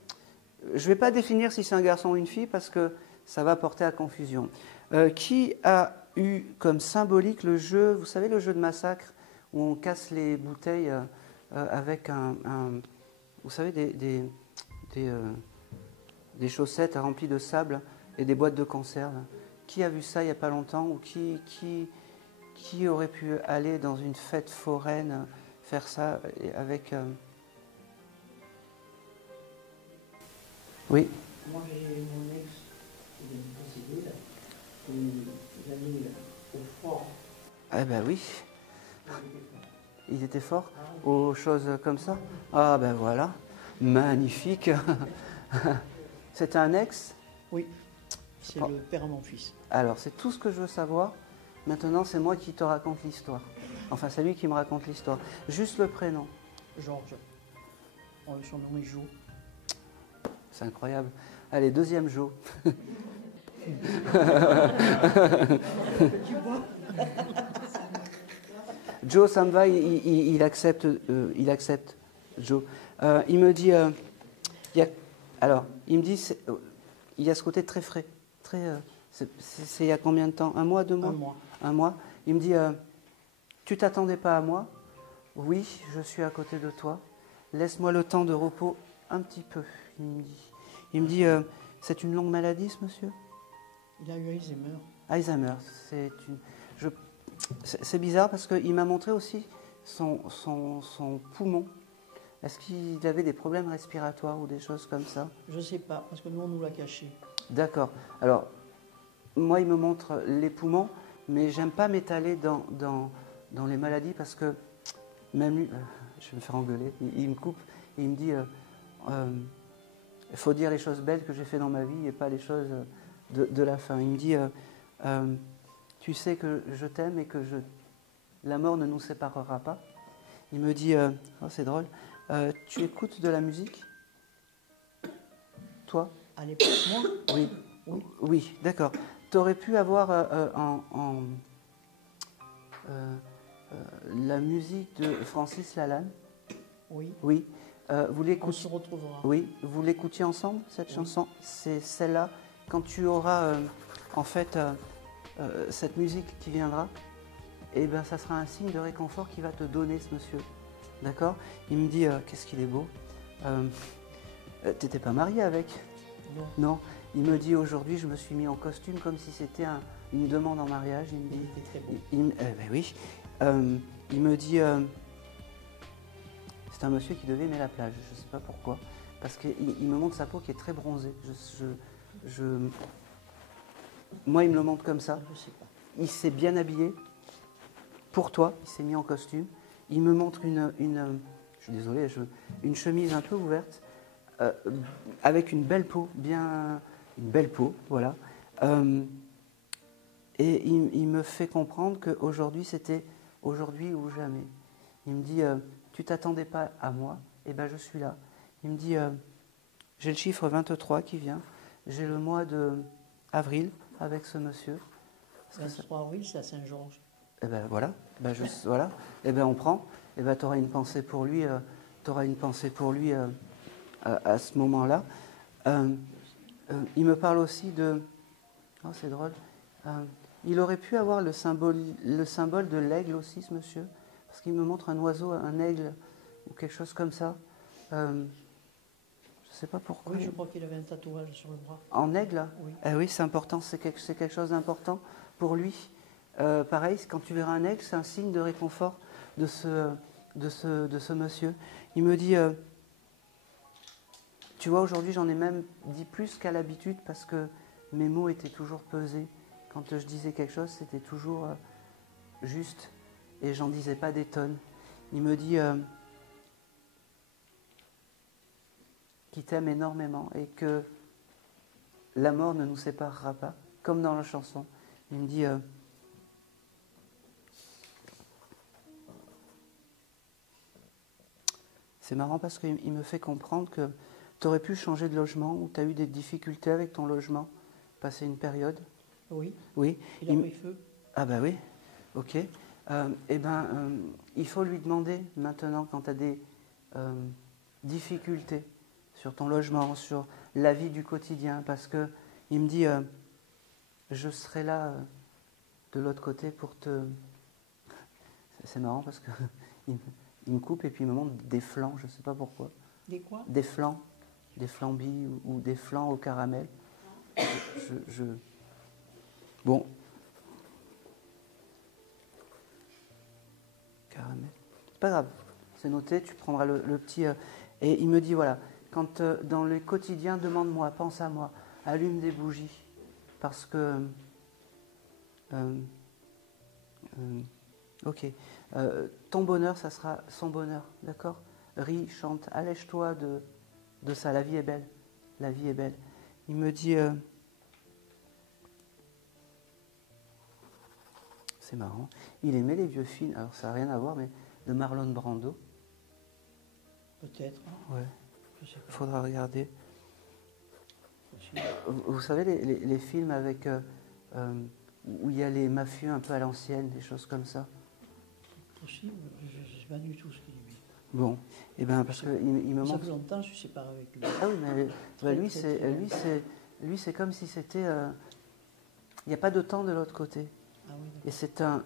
je ne vais pas définir si c'est un garçon ou une fille parce que ça va porter à confusion. Qui a eu comme symbolique le jeu, vous savez, le jeu de massacre où on casse les bouteilles avec vous savez, des chaussettes remplies de sable et des boîtes de conserve. Qui a vu ça il n'y a pas longtemps ou qui aurait pu aller dans une fête foraine faire ça avec... Oui. Moi, j'ai mon ex qui vient de posséder, là, il allait au fort. Eh ben oui. Ils étaient forts aux choses comme ça. Ah ben voilà. Magnifique. C'était un ex? Oui. C'est le père à mon fils. Alors, c'est tout ce que je veux savoir. Maintenant, c'est moi qui te raconte l'histoire. Enfin, c'est lui qui me raconte l'histoire. Juste le prénom. Georges. On le surnommait Jo. C'est incroyable. Allez, deuxième Jo. Joe, ça me va, il accepte, Joe. Il me dit, il me dit, il y a ce côté très frais, c'est il y a combien de temps? Un mois, 2 mois? 1 mois. 1 mois. Il me dit, tu t'attendais pas à moi? Oui, je suis à côté de toi. Laisse-moi le temps de repos un petit peu. Il me dit, c'est une longue maladie, ce monsieur? Il a eu Alzheimer. Alzheimer, c'est bizarre parce qu'il m'a montré aussi son poumon. Est-ce qu'il avait des problèmes respiratoires ou des choses comme ça? Je ne sais pas, parce que nous, on nous l'a caché. D'accord. Alors, moi, il me montre les poumons, mais j'aime pas m'étaler dans les maladies parce que même lui, je vais me faire engueuler, il me coupe et il me dit il faut dire les choses belles que j'ai fait dans ma vie et pas les choses de la fin. Il me dit tu sais que je t'aime et que la mort ne nous séparera pas. Il me dit oh, c'est drôle, tu écoutes de la musique? Toi? À l'époque, moi? Oui. Oui, d'accord. Tu aurais pu avoir la musique de Francis Lalanne? Oui. Oui. On se retrouvera. Oui. Vous l'écoutiez ensemble, cette chanson? C'est celle-là. Quand tu auras, cette musique qui viendra, eh ben, ça sera un signe de réconfort qui va te donner ce monsieur. D'accord? Il me dit, qu'est-ce qu'il est beau. T'étais pas marié avec? Non. Non. Il me dit, aujourd'hui, je me suis mis en costume comme si c'était une demande en mariage. Il me dit, il était très beau. Ben oui. Il me dit, c'est un monsieur qui devait aimer la plage. Je ne sais pas pourquoi. Parce qu'il me montre sa peau qui est très bronzée. Moi, il me le montre comme ça. Je sais pas. Il s'est bien habillé. Pour toi, il s'est mis en costume. Il me montre je suis désolé, une chemise un peu ouverte, avec une belle peau, une belle peau, voilà. Et il me fait comprendre qu'aujourd'hui, c'était aujourd'hui ou jamais. Il me dit, tu t'attendais pas à moi, eh ben je suis là. Il me dit, j'ai le chiffre 23 qui vient, j'ai le mois d'avril avec ce monsieur. 23 avril, c'est à Saint-Georges. Eh ben voilà, voilà. Eh ben on prend. Eh ben tu auras une pensée pour lui. À ce moment-là. Il me parle aussi de. Oh, c'est drôle. Il aurait pu avoir le symbole de l'aigle aussi, ce monsieur, parce qu'il me montre un oiseau, un aigle ou quelque chose comme ça. Je ne sais pas pourquoi. Oui, je crois qu'il avait un tatouage sur le bras. En aigle? Oui. Oui, c'est important. C'est quelque chose d'important pour lui. Pareil, quand tu verras un aigle, c'est un signe de réconfort de ce monsieur. Il me dit, tu vois, aujourd'hui, j'en ai même dit plus qu'à l'habitude parce que mes mots étaient toujours pesés. Quand je disais quelque chose, c'était toujours juste et j'en disais pas des tonnes. Il me dit qu'il t'aime énormément et que la mort ne nous séparera pas, comme dans la chanson. Il me dit c'est marrant parce qu'il me fait comprendre que tu aurais pu changer de logement ou tu as eu des difficultés avec ton logement, passer une période. Oui. Oui. Il a pris feu. Ah bah oui, ok. Il faut lui demander maintenant quand tu as des difficultés sur ton logement, sur la vie du quotidien, parce que il me dit je serai là de l'autre côté pour te... C'est marrant parce que il me coupe et puis il me montre des flancs, je ne sais pas pourquoi. Des quoi? Des flancs, des flambis ou des flancs au caramel. Bon. Caramel. C'est pas grave, c'est noté, tu prendras le petit... Et il me dit, voilà, quand dans le quotidien, demande-moi, pense à moi, allume des bougies, parce que... ok. Ton bonheur, ça sera son bonheur, d'accord? Ris, chante, allège-toi de ça, la vie est belle. La vie est belle. Il me dit, C'est marrant. Il aimait les vieux films, alors ça n'a rien à voir, mais de Marlon Brando. Peut-être. Ouais. Je sais Il faudra regarder. pas. Vous savez, les films avec où il y a les mafieux un peu à l'ancienne, des choses comme ça. Possible, je ne sais pas du tout ce qu'il aimait. Bon, et ben parce que il me Ça montre. fait longtemps que je suis séparé avec lui. Ah oui, mais lui c'est comme si c'était. Il n'y a pas de temps de l'autre côté. Ah oui, Et c'est un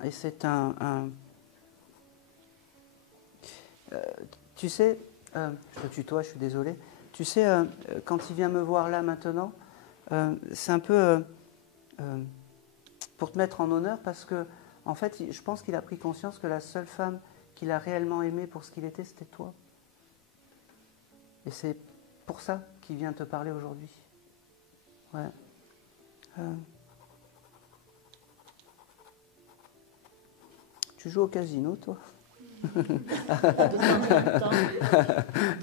tu sais, je te tutoie, je suis désolé. Tu sais, quand il vient me voir là maintenant, c'est un peu pour te mettre en honneur parce que, en fait, je pense qu'il a pris conscience que la seule femme qu'il a réellement aimée pour ce qu'il était, c'était toi. Et c'est pour ça qu'il vient te parler aujourd'hui. Ouais. Tu joues au casino, toi? De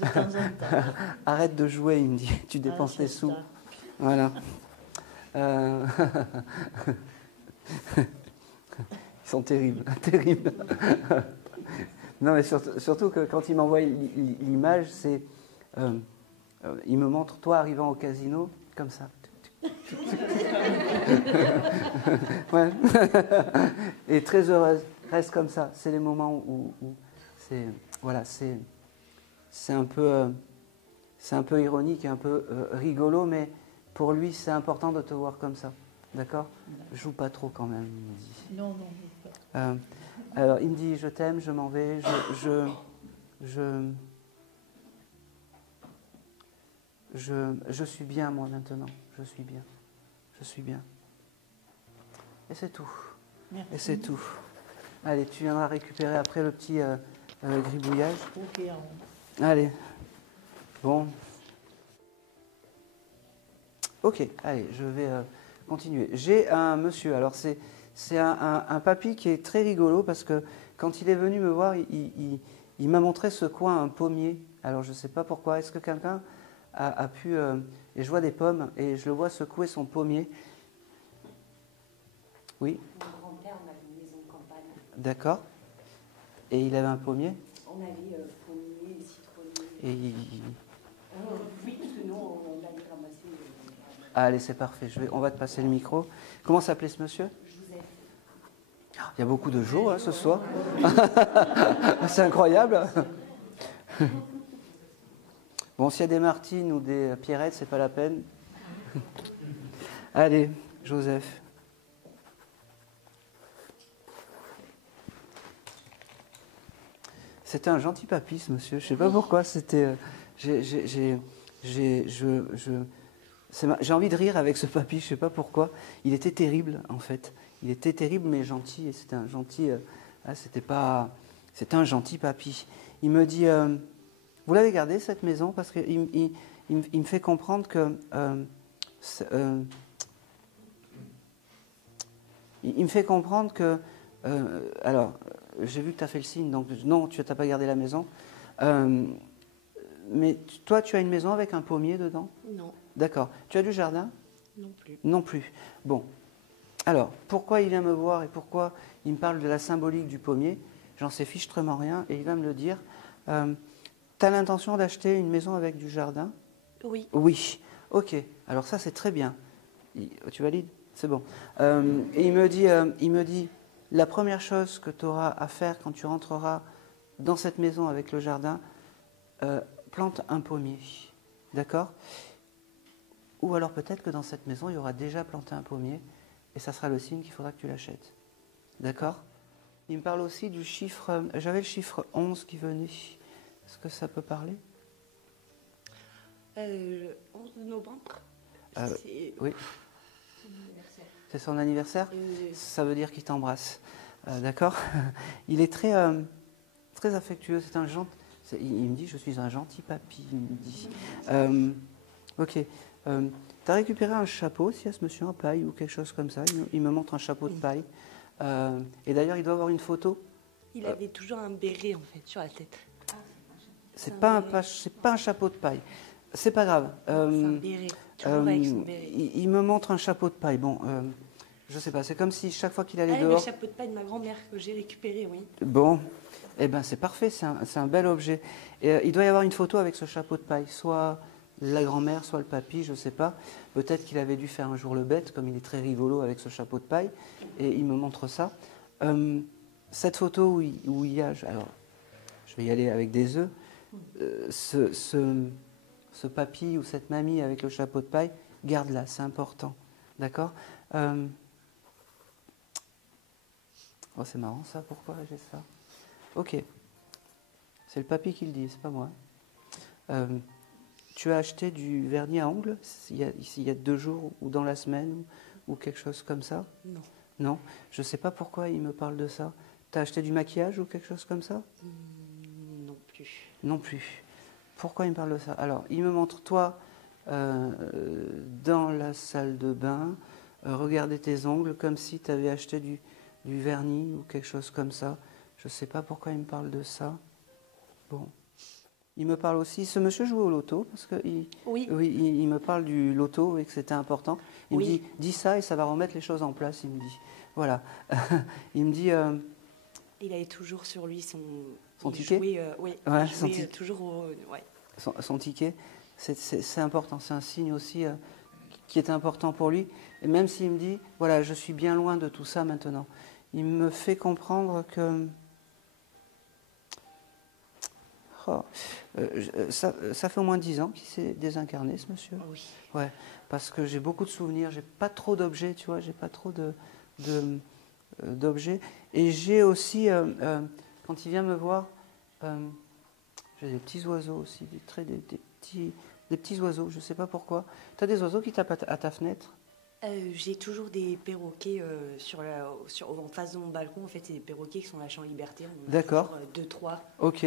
temps en temps. Arrête de jouer, il me dit. Tu dépenses tes sous. Ça. Voilà. Ils sont terribles, terribles. Non, mais surtout que quand il m'envoie l'image, c'est... il me montre toi arrivant au casino, comme ça. Ouais. Et très heureuse. Reste comme ça. C'est les moments où c'est... Voilà, c'est un peu ironique et un peu rigolo, mais pour lui, c'est important de te voir comme ça. D'accord? Joue pas trop quand même, il me dit. Non, pas. Alors, il me dit, je t'aime, je m'en vais, je suis bien, moi, maintenant. Je suis bien. Je suis bien. Et c'est tout. Merci. Et c'est tout. Allez, tu viendras récupérer après le petit gribouillage. Ok, Allez. Bon. Ok, allez, je vais continuer. J'ai un monsieur, alors c'est un papy qui est très rigolo parce que quand il est venu me voir, il m'a montré ce coin, un pommier. Alors je ne sais pas pourquoi, est-ce que quelqu'un a pu... et je vois des pommes et je le vois secouer son pommier. Oui. Mon grand-père, on avait une maison de campagne. D'accord. Et il avait un pommier? On avait pommier, citronnier. Et Oui, parce que nous, on allait ramasser. Allez, c'est parfait. On va te passer le micro. Comment s'appelait ce monsieur? Joseph. Il y a beaucoup de jours ce soir. C'est incroyable. Bon, s'il y a des Martines ou des Pierrettes, c'est pas la peine. Allez, Joseph. C'était un gentil papy, ce monsieur. Je ne sais pas pourquoi. C'était. J'ai envie de rire avec ce papy. Je ne sais pas pourquoi. Il était terrible, en fait. Il était terrible, mais gentil. Et c'était un gentil. C'était un gentil papy. Il me dit. Vous l'avez gardé cette maison? Parce qu'il me fait comprendre que. Il me fait comprendre que. Alors, j'ai vu que tu as fait le signe, donc non, tu n'as pas gardé la maison. Mais toi, tu as une maison avec un pommier dedans? Non. D'accord. Tu as du jardin? Non plus. Non plus. Bon. Alors, pourquoi il vient me voir et pourquoi il me parle de la symbolique du pommier? J'en sais fichtrement rien et il va me le dire. Tu as l'intention d'acheter une maison avec du jardin? Oui. Oui. Ok. Alors ça, c'est très bien. Tu valides? C'est bon. Et il me dit, la première chose que tu auras à faire quand tu rentreras dans cette maison avec le jardin, plante un pommier. D'accord? Ou alors peut-être que dans cette maison, il y aura déjà planté un pommier et ça sera le signe qu'il faudra que tu l'achètes. D'accord? Il me parle aussi du chiffre... J'avais le chiffre 11 qui venait. Est-ce que ça peut parler? Le 11 novembre. Oui. C'est son anniversaire? Ça veut dire qu'il t'embrasse. D'accord? Il est très, très affectueux. C'est un gentil... Il me dit, je suis un gentil papy, il me dit. Ok. Tu as récupéré un chapeau, s'il y a ce monsieur en paille ou quelque chose comme ça. Il me montre un chapeau de paille. Et d'ailleurs, il doit avoir une photo. Il avait toujours un béret, en fait, sur la tête. C'est pas un chapeau de paille. C'est pas grave. C'est un béret. Toujours avec son béret. Il me montre un chapeau de paille. Bon, Je sais pas, c'est comme si chaque fois qu'il allait Ah, dehors... le chapeau de paille de ma grand-mère que j'ai récupéré, oui. Bon, eh ben c'est parfait, c'est un bel objet. Et, il doit y avoir une photo avec ce chapeau de paille, soit la grand-mère, soit le papy, je ne sais pas. Peut-être qu'il avait dû faire un jour le bête, comme il est très rigolo avec ce chapeau de paille, et il me montre ça. Cette photo où il y a, alors je vais y aller avec des œufs, ce papy ou cette mamie avec le chapeau de paille, garde-la, c'est important, d'accord? Oh, c'est marrant ça, pourquoi j'ai ça? Ok, c'est le papy qui le dit, c'est pas moi. Tu as acheté du vernis à ongles il y a 2 jours ou dans la semaine ou quelque chose comme ça? Non. Non, je ne sais pas pourquoi il me parle de ça. Tu as acheté du maquillage ou quelque chose comme ça? Non plus. Non plus. Pourquoi il me parle de ça? Alors, il me montre toi dans la salle de bain, regarder tes ongles comme si tu avais acheté du vernis ou quelque chose comme ça. Je ne sais pas pourquoi il me parle de ça. Bon. Il me parle aussi, ce monsieur joue au loto, parce qu'il il me parle du loto et que c'était important. Il me dit, dis ça et ça va remettre les choses en place, il me dit. Voilà. Il me dit... il avait toujours sur lui son ticket. Jouait toujours son ticket, c'est important, c'est un signe aussi qui est important pour lui. Et même s'il me dit, voilà, je suis bien loin de tout ça maintenant, il me fait comprendre que... ça fait au moins 10 ans qu'il s'est désincarné, ce monsieur. Oui. Ouais, parce que j'ai beaucoup de souvenirs, j'ai pas trop d'objets, tu vois, j'ai pas trop d'objets. Et j'ai aussi, quand il vient me voir, j'ai des petits oiseaux aussi, des petits oiseaux, je sais pas pourquoi. Tu as des oiseaux qui tapent à ta fenêtre? J'ai toujours des perroquets en face de mon balcon. En fait, c'est des perroquets qui sont lâchés en liberté. D'accord. 2-3. Ok.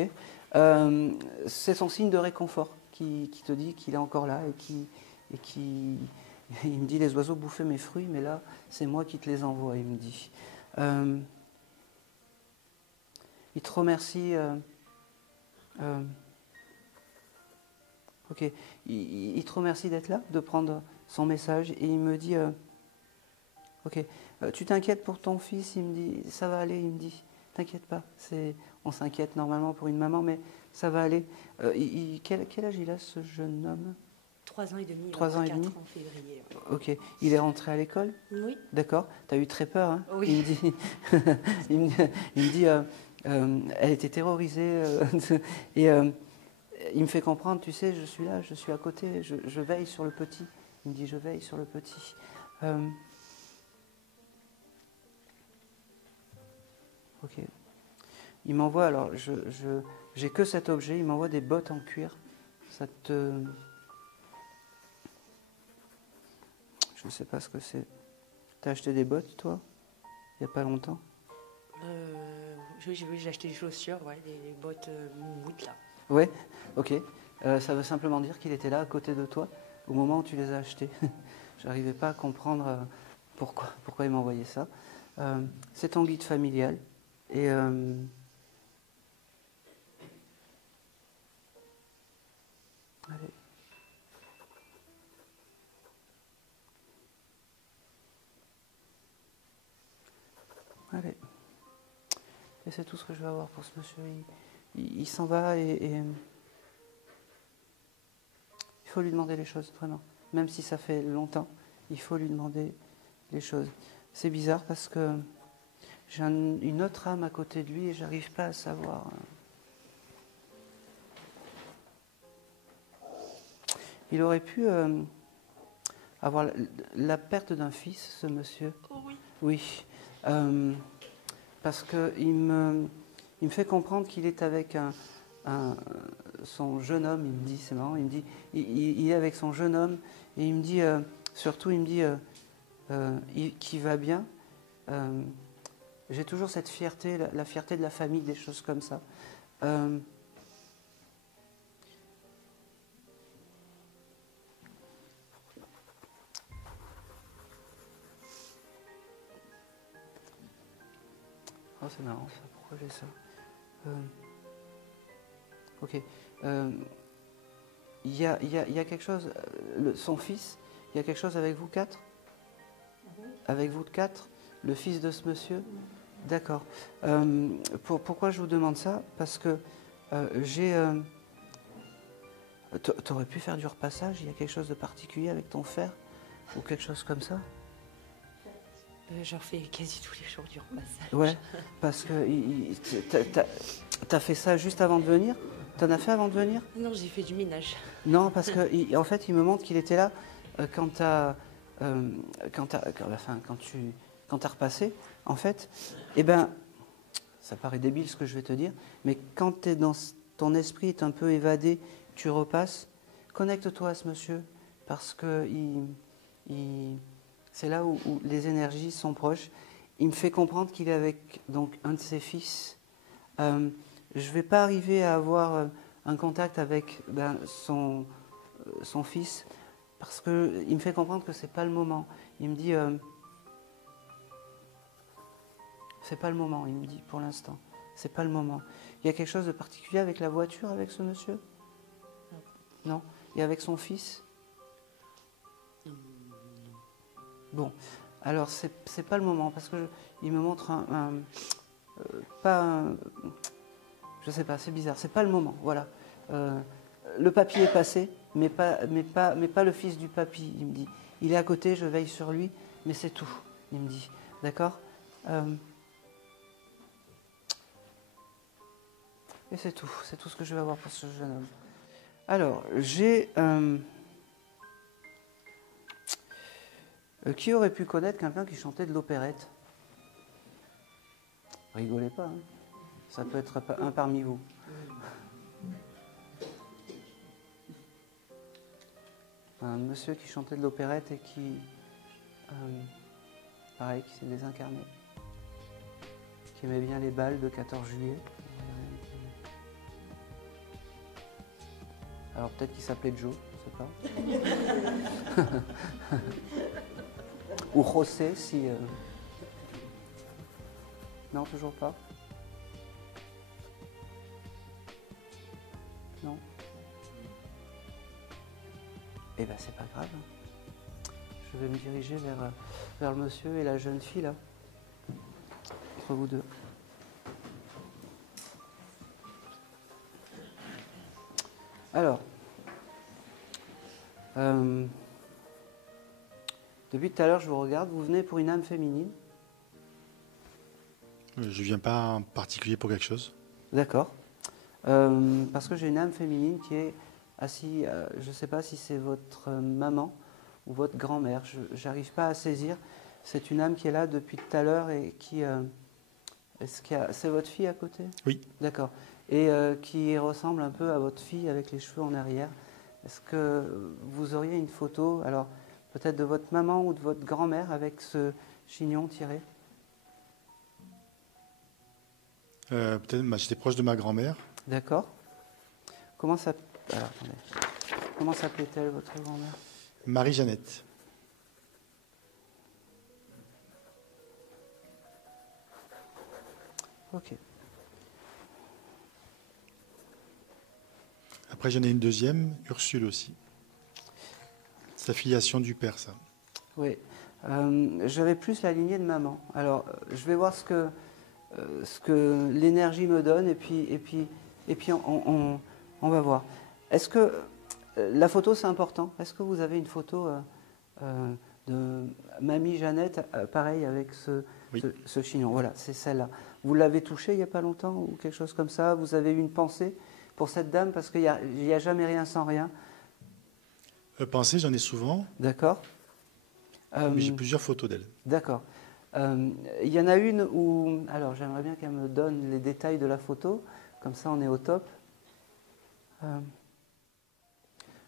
C'est son signe de réconfort qui te dit qu'il est encore là et qui il me dit les oiseaux bouffaient mes fruits, mais là c'est moi qui te les envoie. Il me dit. Il te remercie. Ok. Il te remercie d'être là, de prendre son message et il me dit. Ok. Tu t'inquiètes pour ton fils? Il me dit ça va aller. Il me dit. T'inquiète pas, on s'inquiète normalement pour une maman, mais ça va aller. Quel âge il a, ce jeune homme? 3 ans et demi. 3 ans et demi. En février. Ok. Il est rentré à l'école? Oui. D'accord. Tu as eu très peur, hein? Oui. Il me dit elle était terrorisée. Et il me fait comprendre, tu sais, je suis là, je suis à côté, je veille sur le petit. Il me dit, je veille sur le petit. Ok. Il m'envoie, alors, j'ai que cet objet, il m'envoie des bottes en cuir. Ça te... Je ne sais pas ce que c'est. T'as acheté des bottes, toi? Il n'y a pas longtemps? J'ai acheté des chaussures, des bottes moumoutes, là. Ouais, ok. Ça veut simplement dire qu'il était là, à côté de toi, au moment où tu les as achetées. Je n'arrivais pas à comprendre pourquoi il m'envoyait ça. C'est ton guide familial. Et allez. Allez. Et c'est tout ce que je vais avoir pour ce monsieur. Il s'en va et il faut lui demander les choses, vraiment. Même si ça fait longtemps, il faut lui demander les choses. C'est bizarre parce que j'ai une autre âme à côté de lui et j'arrive pas à savoir. Il aurait pu avoir la perte d'un fils, ce monsieur. Oh oui. Oui. Parce qu'il me fait comprendre qu'il est avec son jeune homme. Il me dit, c'est marrant, il me dit, il est avec son jeune homme et il me dit, surtout, il me dit qu'il va bien. J'ai toujours cette fierté, la fierté de la famille, des choses comme ça. Oh, c'est marrant ça, pourquoi j'ai ça? Ok. Il y a quelque chose, son fils, il y a quelque chose avec vous 4? Avec vous de 4? Le fils de ce monsieur? D'accord. Pourquoi je vous demande ça? Parce que j'ai... T'aurais pu faire du repassage? Il y a quelque chose de particulier avec ton fer? Ou quelque chose comme ça? J'en fais quasi tous les jours du repassage. Ouais, parce que t'as fait ça juste avant de venir? T'en as fait avant de venir? Non, j'ai fait du ménage. Non, parce que en fait, il me montre qu'il était là quand t'as repassé. En fait, eh ben, ça paraît débile ce que je vais te dire, mais quand ton esprit est un peu évadé, tu repasses, connecte-toi à ce monsieur, parce que c'est là où les énergies sont proches. Il me fait comprendre qu'il est avec donc un de ses fils. Je ne vais pas arriver à avoir un contact avec son fils, parce qu'il me fait comprendre que ce n'est pas le moment. Il me dit, c'est pas le moment, il me dit pour l'instant, c'est pas le moment. Il y a quelque chose de particulier avec la voiture, avec ce monsieur? Non. Et avec son fils? Bon, alors c'est pas le moment, parce que il me montre je sais pas, c'est bizarre, c'est pas le moment, voilà. Le papy est passé, mais pas le fils du papy, il me dit. Il est à côté, je veille sur lui, mais c'est tout, il me dit. D'accord? Et c'est tout ce que je vais avoir pour ce jeune homme. Alors, j'ai... qui aurait pu connaître quelqu'un qui chantait de l'opérette? Rigolez pas, hein. Ça peut être un parmi vous. Un monsieur qui chantait de l'opérette et qui... pareil, qui s'est désincarné. Qui aimait bien les balles de 14 juillet. Alors peut-être qu'il s'appelait Joe, je ne sais pas. Ou José, si... Non, toujours pas. Non. Eh bien, c'est pas grave. Je vais me diriger vers le monsieur et la jeune fille, là. Entre vous deux. Alors, depuis tout à l'heure, je vous regarde. Vous venez pour une âme féminine? Je viens pas en particulier pour quelque chose. D'accord. Parce que j'ai une âme féminine qui est assise, je ne sais pas si c'est votre maman ou votre grand-mère. Je n'arrive pas à saisir. C'est une âme qui est là depuis tout à l'heure et qui... c'est votre fille à côté? Oui. D'accord. Et qui ressemble un peu à votre fille avec les cheveux en arrière. Est-ce que vous auriez une photo, alors peut-être de votre maman ou de votre grand-mère avec ce chignon tiré? Peut-être, j'étais proche de ma grand-mère. D'accord. Alors, attendez. Comment s'appelait-elle, votre grand-mère? Marie-Jeannette. Ok. Après, j'en ai une deuxième, Ursule aussi. C'est la filiation du père, ça. Oui. J'avais plus la lignée de maman. Alors, je vais voir ce que l'énergie me donne et puis on va voir. Est-ce que la photo, c'est important? Est-ce que vous avez une photo de Mamie Jeannette, pareil, avec ce chignon? Voilà, c'est celle-là. Vous l'avez touchée il n'y a pas longtemps ou quelque chose comme ça? Vous avez eu une pensée pour cette dame? Parce qu'il n'y a jamais rien sans rien. Pensée, j'en ai souvent. D'accord. Mais j'ai plusieurs photos d'elle. D'accord. Il y en a une où... Alors, j'aimerais bien qu'elle me donne les détails de la photo. Comme ça, on est au top.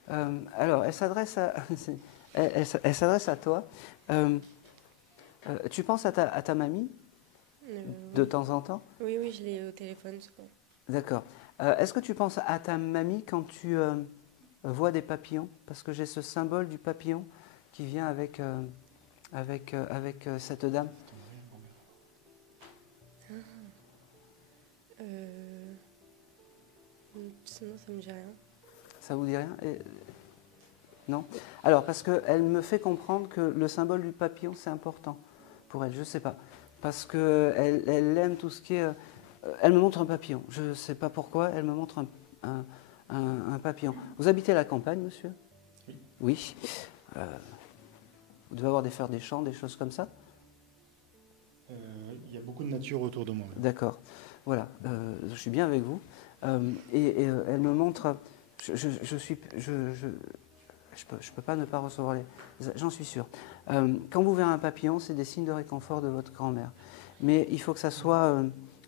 Alors, elle s'adresse à toi. Tu penses à ta mamie de temps en temps? Oui, je l'ai au téléphone souvent. D'accord. Est-ce que tu penses à ta mamie quand tu vois des papillons? Parce que j'ai ce symbole du papillon qui vient avec cette dame. Sinon, ça me dit rien. Ça vous dit rien? Non? Alors, parce qu'elle me fait comprendre que le symbole du papillon, c'est important pour elle, je ne sais pas. Parce qu'elle aime tout ce qui est... elle me montre un papillon, je ne sais pas pourquoi, elle me montre un papillon. Vous habitez à la campagne, monsieur? Oui. Oui. Vous devez avoir des fers des champs, des choses comme ça? Il y a beaucoup de nature autour de moi. D'accord. Voilà, je suis bien avec vous. Et elle me montre... Je peux pas ne pas recevoir les... J'en suis sûr. Quand vous verrez un papillon, c'est des signes de réconfort de votre grand-mère. Mais il faut que ça soit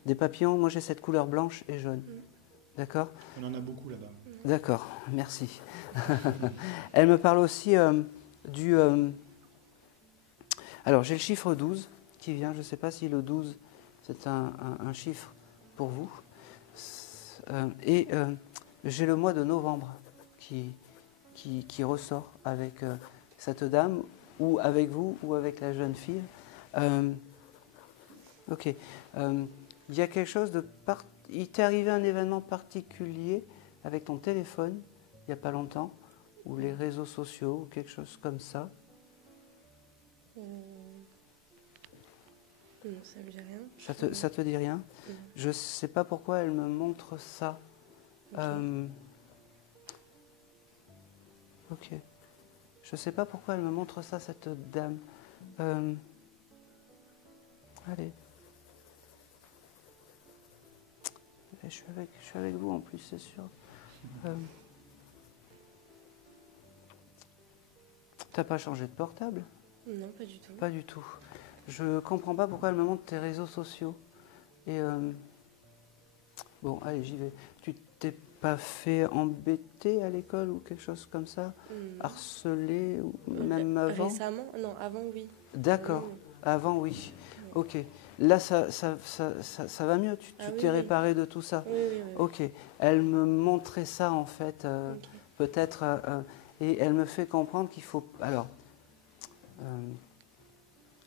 des papillons. Moi, j'ai cette couleur blanche et jaune. D'accord? On en a beaucoup là-bas. D'accord, merci. Elle me parle aussi du... Alors, j'ai le chiffre 12 qui vient. Je ne sais pas si le 12, c'est un chiffre pour vous. Et j'ai le mois de novembre qui ressort avec cette dame, ou avec vous, ou avec la jeune fille. Ok. Il y a quelque chose de... Il t'est arrivé un événement particulier avec ton téléphone, il n'y a pas longtemps, ou les réseaux sociaux, ou quelque chose comme ça? Non, ça me dit rien. Ça te dit rien? Je ne sais pas pourquoi elle me montre ça. Ok. Je ne sais pas pourquoi elle me montre ça, cette dame. Allez. Je suis avec vous en plus, c'est sûr. T'as pas changé de portable? Non, pas du tout. Pas du tout. Je comprends pas pourquoi elle me montre tes réseaux sociaux. Et bon, allez, j'y vais. Tu t'es pas fait embêter à l'école ou quelque chose comme ça? Harceler, ou même avant? Récemment? Non, avant, oui. D'accord. Avant, oui. Ok. Là, ça va mieux. Tu t'es réparé de tout ça? Oui. Ok. Elle me montrait ça, en fait, peut-être, et elle me fait comprendre qu'il faut... Alors,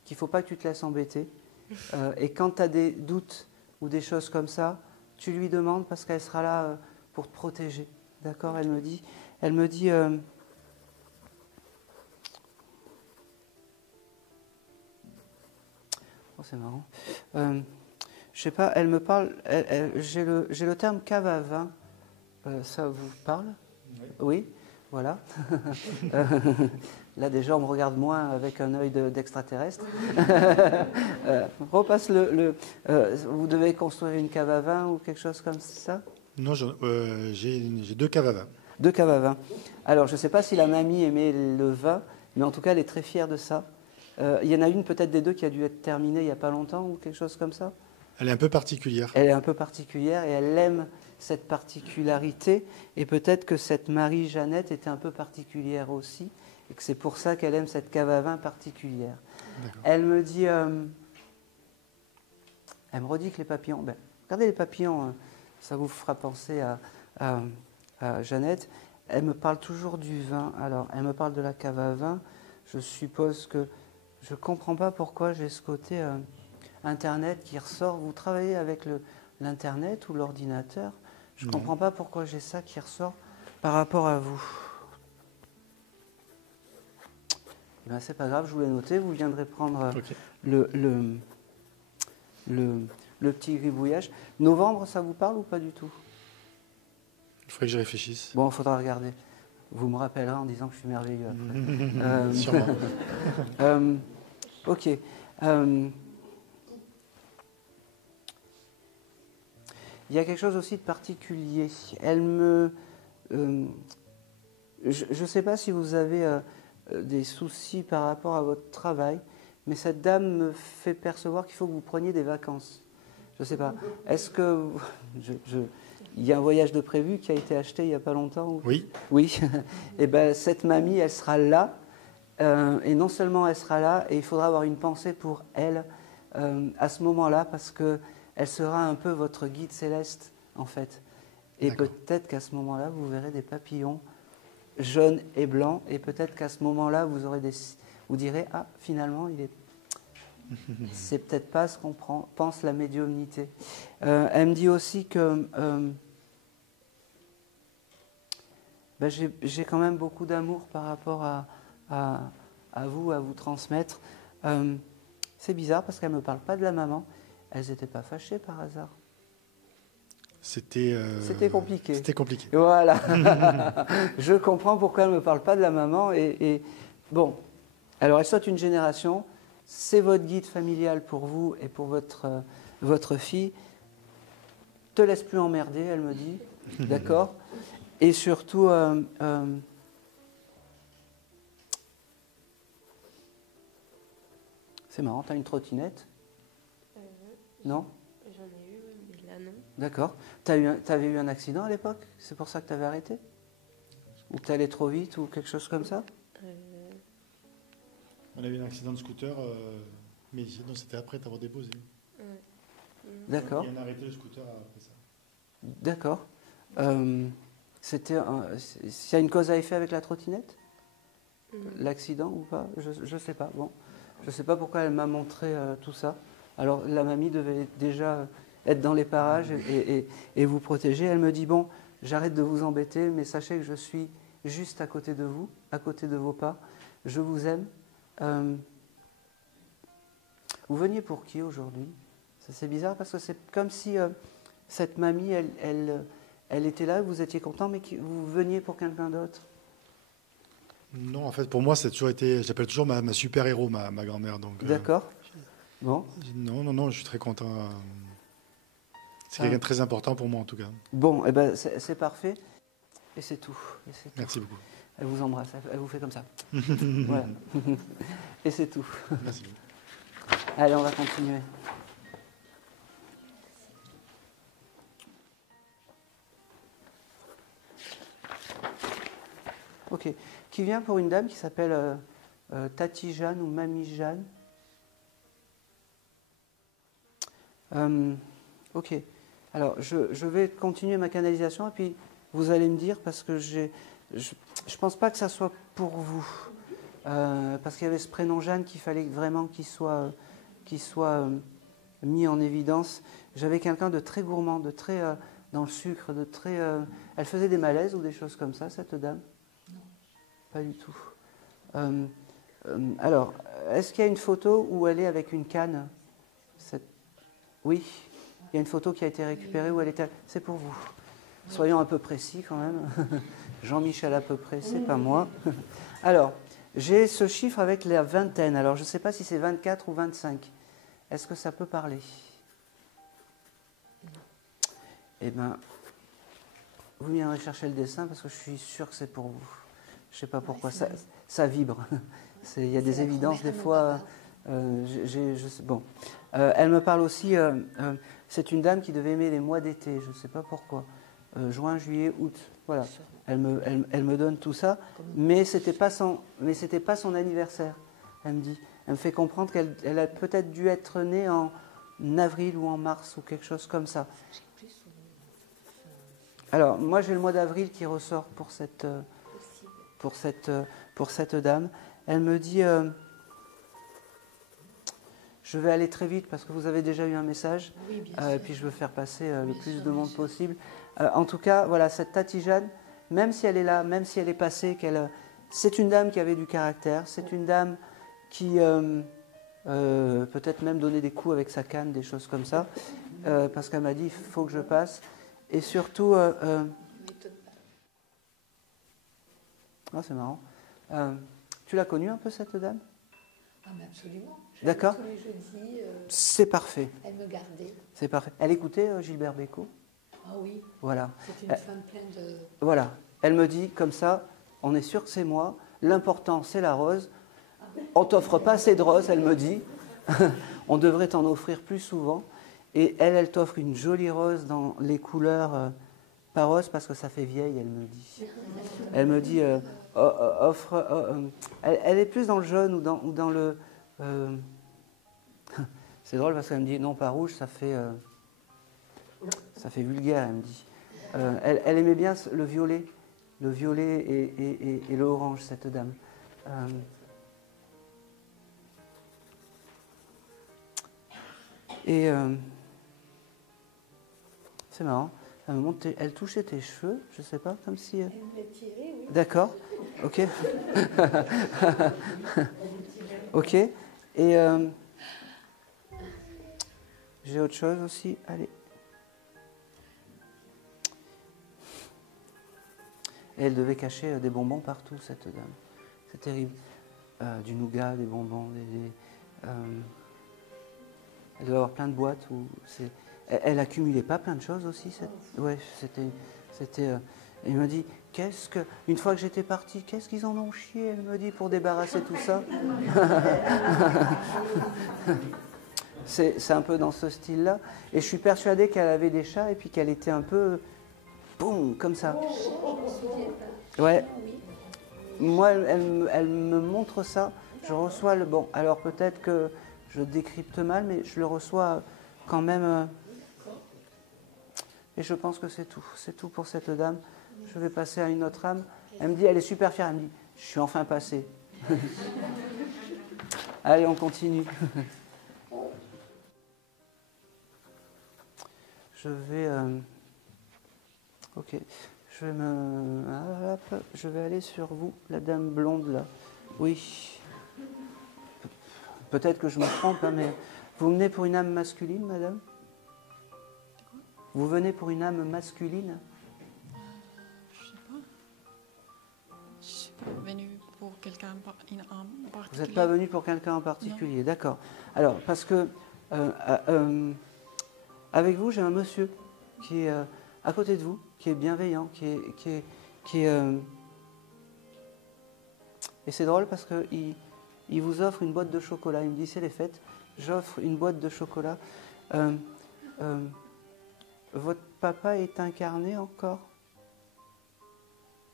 qu'il ne faut pas que tu te laisses embêter. Et quand tu as des doutes ou des choses comme ça, tu lui demandes parce qu'elle sera là pour te protéger. D'accord? Elle me dit... Oh, c'est marrant. Je sais pas, elle me parle... J'ai le terme cave à vin. Ça vous parle? Oui, voilà. Là, déjà, on me regarde moins avec un œil d'extraterrestre. Repasse vous devez construire une cave à vin ou quelque chose comme ça? Non, j'ai 2 caves à vin. 2 caves à vin. Alors, je ne sais pas si la mamie aimait le vin, mais en tout cas, elle est très fière de ça. Il y en a une, peut-être des 2, qui a dû être terminée il n'y a pas longtemps ou quelque chose comme ça? Elle est un peu particulière. Elle est un peu particulière et elle aime cette particularité. Et peut-être que cette Marie-Jeannette était un peu particulière aussi. Et que c'est pour ça qu'elle aime cette cave à vin particulière. Elle me dit... elle me redit que les papillons... regardez les papillons, ça vous fera penser à Jeannette. Elle me parle toujours du vin. Alors, elle me parle de la cave à vin. Je suppose que... Je ne comprends pas pourquoi j'ai ce côté Internet qui ressort. Vous travaillez avec l'Internet ou l'ordinateur? Je ne comprends pas pourquoi j'ai ça qui ressort par rapport à vous. Eh bien, c'est pas grave, je vous l'ai noté. Vous viendrez prendre le petit gribouillage. Novembre, ça vous parle ou pas du tout? Il faudrait que je réfléchisse. Bon, il faudra regarder. Vous me rappellerez en disant que je suis merveilleux après. Sûrement. Ok. Il y a quelque chose aussi de particulier. Elle me... je ne sais pas si vous avez des soucis par rapport à votre travail, mais cette dame me fait percevoir qu'il faut que vous preniez des vacances. Je ne sais pas. Est-ce que... Il y a un voyage de prévu qui a été acheté il n'y a pas longtemps? Oui. Oui. Et bien, cette mamie, elle sera là. Et non seulement elle sera là, et il faudra avoir une pensée pour elle à ce moment-là, parce qu'elle sera un peu votre guide céleste, en fait. Et peut-être qu'à ce moment-là, vous verrez des papillons jaunes et blancs, et peut-être qu'à ce moment-là, vous direz, ah, finalement, c'est peut-être pas ce qu'on pense la médiumnité. Elle me dit aussi que ben, j'ai quand même beaucoup d'amour par rapport à vous transmettre. C'est bizarre parce qu'elles ne me parlent pas de la maman. Elles n'étaient pas fâchées par hasard. C'était compliqué. C'était compliqué. Voilà. Je comprends pourquoi elle ne me parle pas de la maman. Et bon, alors elle saute une génération. C'est votre guide familial pour vous et pour votre fille. Te laisse plus emmerder, elle me dit. D'accord. Et surtout, c'est marrant, tu as une trottinette? Non? J'en ai eu, mais là non. D'accord. T'avais eu un accident à l'époque? C'est pour ça que tu avais arrêté? Ou que tu allais trop vite ou quelque chose comme ça? On a eu un accident de scooter, mais non, c'était après t'avoir déposé. D'accord. Et on a arrêté le scooter après ça. D'accord. S'il y a une cause à effet avec la trottinette? L'accident ou pas? Je ne sais pas. Bon. Je ne sais pas pourquoi elle m'a montré tout ça. Alors la mamie devait déjà être dans les parages et vous protéger. Elle me dit, bon, j'arrête de vous embêter, mais sachez que je suis juste à côté de vous, à côté de vos pas. Je vous aime. Vous veniez pour qui aujourd'hui? C'est bizarre parce que c'est comme si cette mamie, elle était là, vous étiez content, mais vous veniez pour quelqu'un d'autre. Non, en fait, pour moi, c'est toujours été, j'appelle toujours ma super-héros, ma grand-mère. D'accord. Bon. Non, je suis très content. C'est quelqu'un de très important pour moi, en tout cas. Bon, eh ben, c'est parfait. Et c'est tout. Merci beaucoup. Elle vous embrasse, elle vous fait comme ça. Voilà. Et c'est tout. Merci. Allez, on va continuer. Ok. Qui vient pour une dame qui s'appelle Tati Jeanne ou Mamie Jeanne? Ok. Alors, je vais continuer ma canalisation et puis vous allez me dire parce que je pense pas que ça soit pour vous. Parce qu'il y avait ce prénom Jeanne qu'il fallait vraiment qu'il soit mis en évidence. J'avais quelqu'un de très gourmand, de très dans le sucre, de très. Elle faisait des malaises ou des choses comme ça, cette dame? Non. Pas du tout. Alors, est-ce qu'il y a une photo où elle est avec une canne? Oui, il y a une photo qui a été récupérée où elle était. C'est pour vous. Soyons un peu précis quand même. Jean-Michel à peu près, c'est pas moi. Alors, j'ai ce chiffre avec la vingtaine. Alors, je ne sais pas si c'est 24 ou 25. Est-ce que ça peut parler? Eh bien, vous viendrez chercher le dessin parce que je suis sûr que c'est pour vous. Je ne sais pas pourquoi. Ça vibre. Il y a des évidences des fois. Bon. Elle me parle aussi. C'est une dame qui devait aimer les mois d'été. Je ne sais pas pourquoi. Juin, juillet, août. Voilà. Elle me donne tout ça. Mais c'était pas son anniversaire. Elle me dit. Elle me fait comprendre qu'elle a peut-être dû être née en avril ou en mars ou quelque chose comme ça. Alors, moi, j'ai le mois d'avril qui ressort pour cette dame. Elle me dit, je vais aller très vite parce que vous avez déjà eu un message. Oui, bien sûr. Et puis, je veux faire passer le plus de monde possible. En tout cas, voilà, cette Tati Jeanne, même si elle est là, même si elle est passée, c'est une dame qui avait du caractère. C'est une dame qui peut-être même donnait des coups avec sa canne, des choses comme ça. Parce qu'elle m'a dit, il faut que je passe. Et surtout... Ah, c'est marrant. Tu l'as connue un peu, cette dame? Ah, mais absolument. D'accord. Tous les jeudis. C'est parfait. Elle me gardait. C'est parfait. Elle écoutait Gilbert Bécaud? Ah oui. Voilà. C'est une femme pleine de... Voilà. Elle me dit, comme ça, on est sûr que c'est moi. L'important, c'est la rose. On t'offre pas assez de roses, elle me dit. On devrait t'en offrir plus souvent. Et elle t'offre une jolie rose dans les couleurs pas rose parce que ça fait vieille, elle me dit. Elle me dit, elle est plus dans le jaune ou dans le... C'est drôle parce qu'elle me dit, non, pas rouge, ça fait vulgaire, elle me dit. Elle aimait bien le violet et l'orange, cette dame. C'est marrant. Elle touchait tes cheveux, je ne sais pas, comme si... Elle me l'a tiré, oui. D'accord, ok. Ok, et j'ai autre chose aussi, allez. Et elle devait cacher des bonbons partout, cette dame. C'est terrible. Du nougat, des bonbons, elle devait avoir plein de boîtes. Elle accumulait pas plein de choses aussi. Ouais, c'était. Il me dit, une fois que j'étais partie, qu'est-ce qu'ils en ont chié, elle me dit, pour débarrasser tout ça. C'est un peu dans ce style-là. Et je suis persuadée qu'elle avait des chats et puis qu'elle était un peu, boum, comme ça. Ouais. Moi, elle me montre ça. Je reçois le bon. Alors peut-être que je décrypte mal, mais je le reçois quand même. Et je pense que c'est tout. C'est tout pour cette dame. Je vais passer à une autre âme. Elle me dit, elle est super fière. Elle me dit, je suis enfin passée. Allez, on continue. Je vais... Ok. Je vais aller sur vous, la dame blonde, là. Oui. Peut-être que je me trompe, hein, mais vous venez pour une âme masculine, madame? Vous venez pour une âme masculine? Je sais pas. Je suis pas venue pour quelqu'un en particulier. Vous n'êtes pas venu pour quelqu'un en particulier, d'accord. Alors, parce que avec vous, j'ai un monsieur qui est à côté de vous, qui est bienveillant, qui est et c'est drôle parce que il vous offre une boîte de chocolat. Il me dit, c'est les fêtes, j'offre une boîte de chocolat. Votre papa est incarné encore?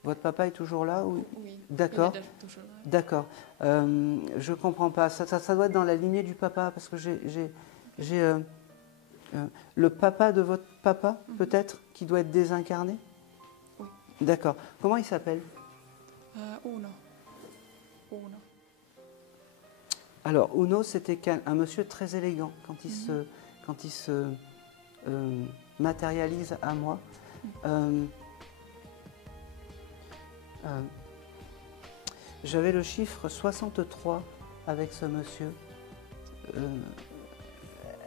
Votre papa est toujours là ou... Oui. D'accord. Il est toujours là. D'accord. Je comprends pas. Ça doit être dans la lignée du papa parce que j'ai le papa de votre papa, peut-être, qui doit être désincarné? Oui. D'accord. Comment il s'appelle? Uno. Alors, Uno, c'était un monsieur très élégant quand il se matérialise à moi. J'avais le chiffre 63 avec ce monsieur.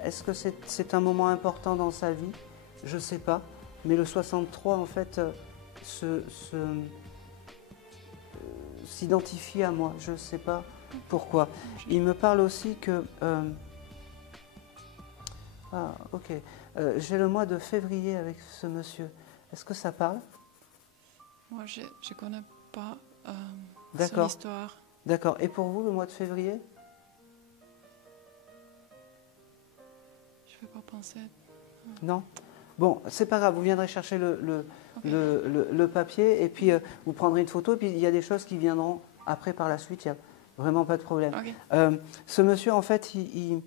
Est-ce que c'est un moment important dans sa vie? Je ne sais pas. Mais le 63, en fait, s'identifie à moi. Je ne sais pas pourquoi. Il me parle aussi que... Ah, ok. J'ai le mois de février avec ce monsieur. Est-ce que ça parle? Moi, je ne connais pas son D'accord. histoire. D'accord. Et pour vous, le mois de février? Je ne vais pas penser. Non? Bon, c'est pas grave. Vous viendrez chercher le papier et puis vous prendrez une photo. Et puis il y a des choses qui viendront après par la suite. Il n'y a vraiment pas de problème. Okay. Ce monsieur, en fait, il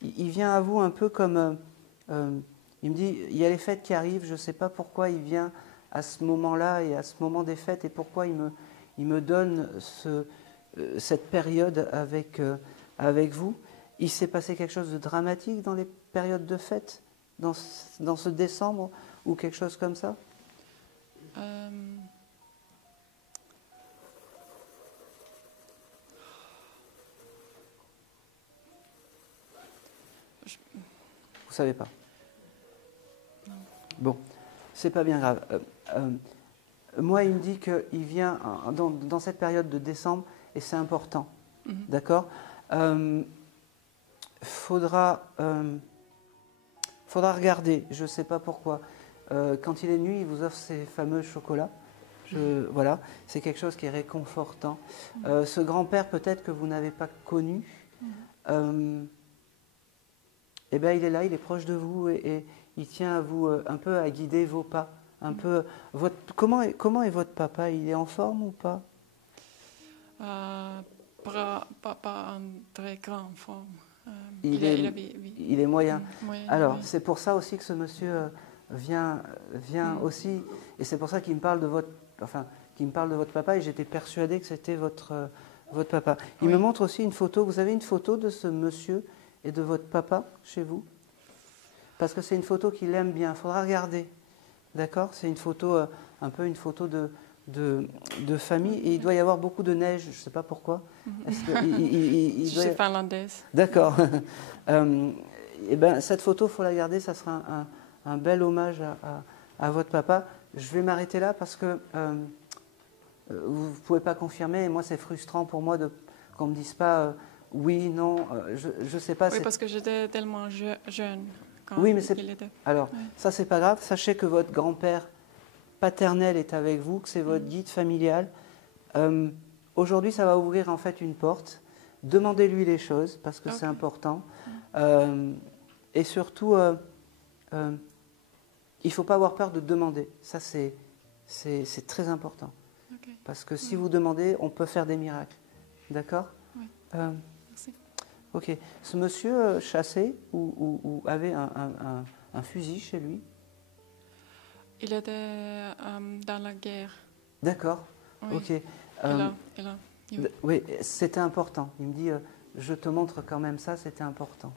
vient à vous un peu comme... il me dit, il y a les fêtes qui arrivent. Je ne sais pas pourquoi il vient à ce moment-là et à ce moment des fêtes et pourquoi il me donne cette période avec vous. Il s'est passé quelque chose de dramatique dans les périodes de fête, dans ce décembre ou quelque chose comme ça? Vous savez pas? Non. Bon, c'est pas bien grave. Moi, il me dit qu'il vient dans cette période de décembre et c'est important. D'accord? Faudra regarder, je ne sais pas pourquoi. Quand il est nuit, il vous offre ces fameux chocolats. Voilà, c'est quelque chose qui est réconfortant. Ce grand-père, peut-être que vous n'avez pas connu, eh ben, il est là, il est proche de vous et il tient à vous un peu à guider vos pas. Un peu, comment est votre papa? Il est en forme ou pas? Pas en très grande forme. Il est moyen. Alors, c'est pour ça aussi que ce monsieur vient aussi, et c'est pour ça qu'il me parle de votre papa, et j'étais persuadée que c'était votre papa. Il me montre aussi une photo. Vous avez une photo de ce monsieur et de votre papa chez vous? Parce que c'est une photo qu'il aime bien. Il faudra regarder. D'accord? C'est une photo, un peu une photo de famille. Et il doit y avoir beaucoup de neige, je ne sais pas pourquoi. Est-ce que, Je suis finlandaise. D'accord. Et ben, cette photo, il faut la garder, ça sera un bel hommage à votre papa. Je vais m'arrêter là parce que vous ne pouvez pas confirmer. Et moi, c'est frustrant pour moi qu'on ne me dise pas oui, non, je ne sais pas. Oui, parce que j'étais tellement jeune quand oui, mais il était. Alors, oui. Ça, c'est pas grave. Sachez que votre grand-père paternel est avec vous, que c'est votre guide familial. Aujourd'hui, ça va ouvrir en fait une porte. Demandez-lui les choses parce que c'est important. Et surtout, il ne faut pas avoir peur de demander. Ça, c'est très important. Okay. Parce que si vous demandez, on peut faire des miracles. D'accord? Oui. Merci. Ok. Ce monsieur chassait ou avait un fusil chez lui? Il était dans la guerre. D'accord. Oui. Ok. Oui, c'était important. Il me dit, je te montre quand même ça, c'était important.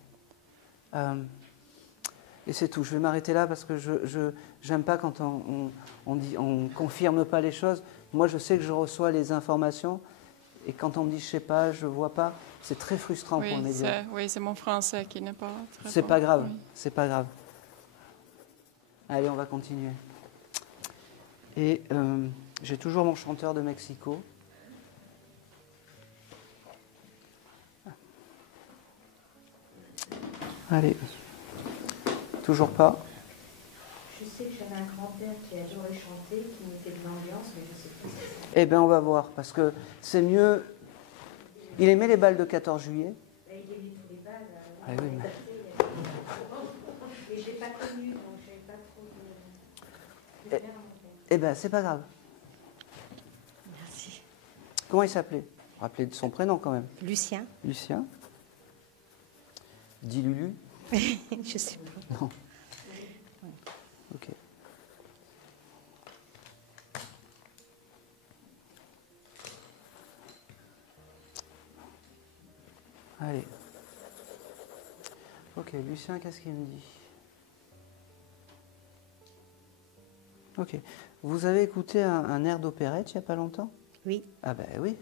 Et c'est tout. Je vais m'arrêter là parce que je n'aime pas quand on confirme pas les choses. Moi, je sais que je reçois les informations et quand on me dit je sais pas, je vois pas, c'est très frustrant pour le médium. Oui, c'est mon français qui n'est pas très C'est bon. pas grave. Oui. C'est pas grave. Allez, on va continuer. Et j'ai toujours mon chanteur de Mexico. Allez. Toujours pas. Je sais que j'avais un grand-père qui adorait chanter, qui mettait de l'ambiance, mais je ne sais plus. Eh bien, on va voir, parce que c'est mieux. Il aimait les balles de 14 juillet. Il aimait tous les balles. Ah oui, mais... Et je n'ai pas connu, donc je n'avais pas trop de... Eh bien, c'est pas grave. Merci. Comment il s'appelait? Rappelez de son prénom quand même. Lucien. Lucien. Dis Lulu. Je sais pas. Non. Ok. Allez. Ok, Lucien, qu'est-ce qu'il me dit? Ok. Vous avez écouté un air d'opérette il n'y a pas longtemps? Oui. Ah ben oui.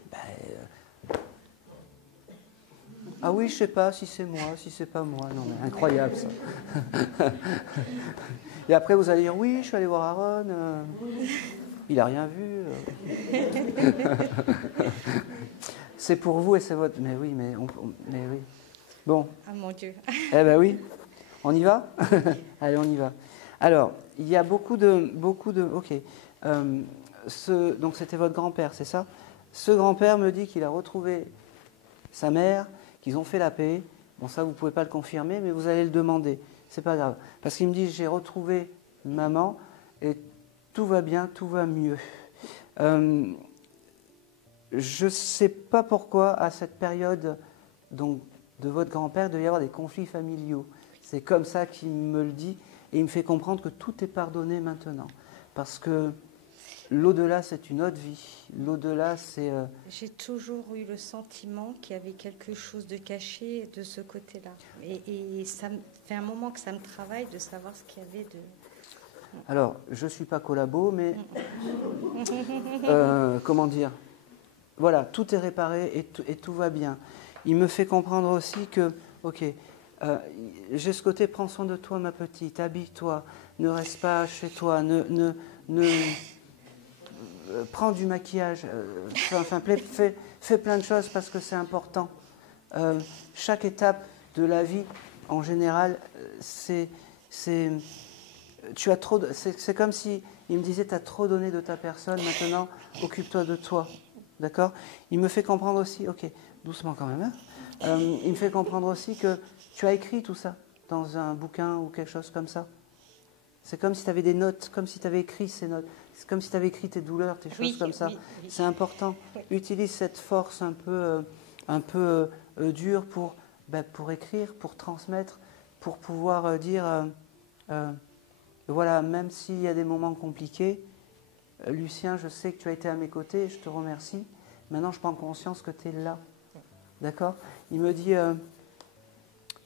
Ah oui, je sais pas si c'est moi, si c'est pas moi. Non, mais incroyable ça. Et après vous allez dire oui, je suis allé voir Aaron. Il a rien vu. C'est pour vous et c'est votre. Mais oui, mais oui. Bon. Ah mon Dieu. Eh ben oui. On y va? Allez, on y va. Alors, il y a beaucoup de. Ok. Donc c'était votre grand-père, c'est ça? Ce grand-père me dit qu'il a retrouvé sa mère, qu'ils ont fait la paix. Bon, ça, vous ne pouvez pas le confirmer, mais vous allez le demander. C'est pas grave. Parce qu'il me dit, j'ai retrouvé maman et tout va bien, tout va mieux. Je ne sais pas pourquoi, à cette période donc, de votre grand-père, il devait y avoir des conflits familiaux. C'est comme ça qu'il me le dit et il me fait comprendre que tout est pardonné maintenant. Parce que l'au-delà, c'est une autre vie. L'au-delà, c'est... J'ai toujours eu le sentiment qu'il y avait quelque chose de caché de ce côté-là. Et ça me fait un moment que ça me travaille de savoir ce qu'il y avait de... Alors, je ne suis pas collabo, mais... comment dire? Voilà, tout est réparé et tout va bien. Il me fait comprendre aussi que, ok, j'ai ce côté, prends soin de toi, ma petite, habille-toi, ne reste pas chez toi, prends du maquillage, fais plein de choses parce que c'est important. Chaque étape de la vie, en général, c'est comme si il me disait, tu as trop donné de ta personne, maintenant, occupe-toi de toi. D'accord? Il me fait comprendre aussi, ok, doucement quand même, hein, il me fait comprendre aussi que tu as écrit tout ça dans un bouquin ou quelque chose comme ça. C'est comme si tu avais des notes, comme si tu avais écrit ces notes. C'est comme si tu avais écrit tes douleurs, tes choses comme ça. Oui. C'est important. Oui. Utilise cette force un peu dure pour écrire, pour transmettre, pour pouvoir dire, voilà, même s'il y a des moments compliqués, Lucien, je sais que tu as été à mes côtés, je te remercie. Maintenant, je prends conscience que tu es là. D'accord? Il me dit,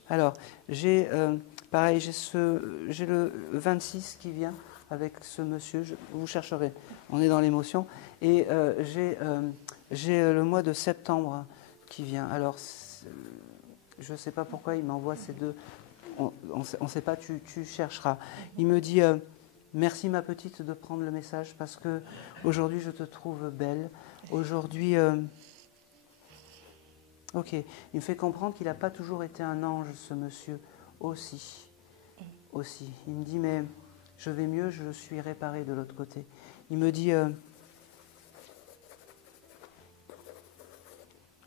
alors, pareil, j'ai le 26 qui vient avec ce monsieur. Vous chercherez. On est dans l'émotion. Et j'ai le mois de septembre qui vient. Alors, je ne sais pas pourquoi il m'envoie ces deux. On ne sait pas, tu chercheras. Il me dit merci ma petite de prendre le message parce que aujourd'hui je te trouve belle. Aujourd'hui, ok. Il me fait comprendre qu'il n'a pas toujours été un ange, ce monsieur aussi. Il me dit mais je vais mieux, je suis réparé de l'autre côté. Il me dit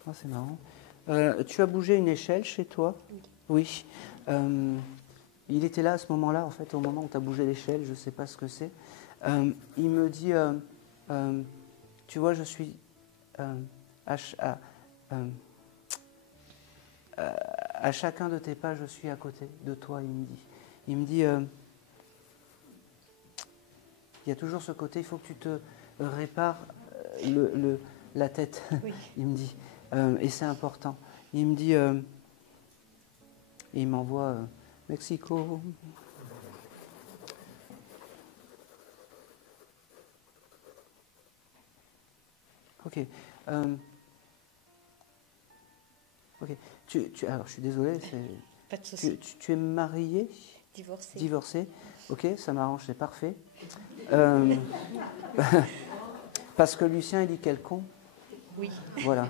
oh, c'est marrant. Tu as bougé une échelle chez toi? Oui. Il était là à ce moment-là, en fait, au moment où tu as bougé l'échelle, je ne sais pas ce que c'est. Il me dit, tu vois, je suis à chacun de tes pas, je suis à côté de toi, il me dit. Il me dit, il y a toujours ce côté, il faut que tu te répares la tête, oui. Il me dit. Et c'est important. Il me dit, et il m'envoie Mexico. Ok. Ok. Alors, je suis désolé. Pas de souci. Tu es mariée? Divorcée. Divorcée. Ok, ça m'arrange, c'est parfait. Parce que Lucien, il dit quel con. Oui. Voilà.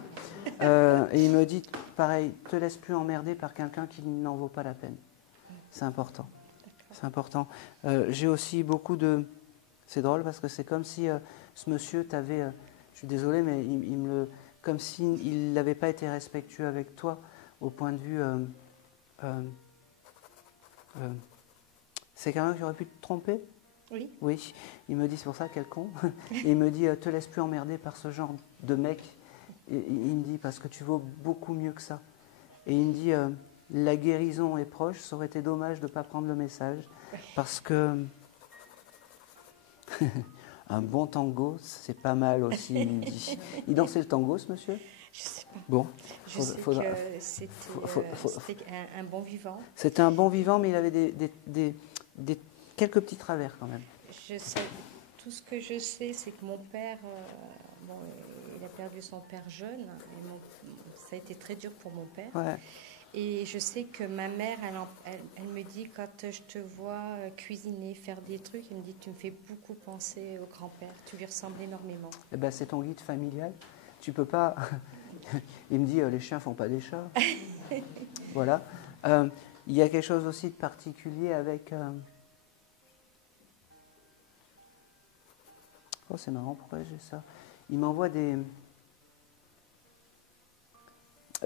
Et il me dit, pareil, te laisse plus emmerder par quelqu'un qui n'en vaut pas la peine. C'est important. C'est important. J'ai aussi beaucoup de... C'est drôle parce que c'est comme si ce monsieur t'avait... je suis désolé, mais il me le... Comme s'il n'avait pas été respectueux avec toi au point de vue... c'est quelqu'un qui aurait pu te tromper? Oui. Oui. Il me dit, c'est pour ça, quel con. Et il me dit, te laisse plus emmerder par ce genre de mec. Et il me dit, parce que tu vaux beaucoup mieux que ça. Et il me dit, la guérison est proche, ça aurait été dommage de ne pas prendre le message. Parce que un bon tango, c'est pas mal aussi, il me dit. Il dansait le tango, ce monsieur? Je ne sais pas. Bon. Je sais que c'était un bon vivant. C'était un bon vivant, mais il avait quelques petits travers quand même. Je sais, tout ce que je sais, c'est que mon père... bon, il a perdu son père jeune, et ça a été très dur pour mon père. Ouais. Et je sais que ma mère, elle me dit, quand je te vois cuisiner, faire des trucs, elle me dit, tu me fais beaucoup penser au grand-père, tu lui ressembles énormément. Eh ben, c'est ton guide familial. Tu peux pas... Il me dit, les chiens font pas des chats. Voilà. Il y a quelque chose aussi de particulier avec... Oh, c'est marrant, pourquoi j'ai ça? Il m'envoie des...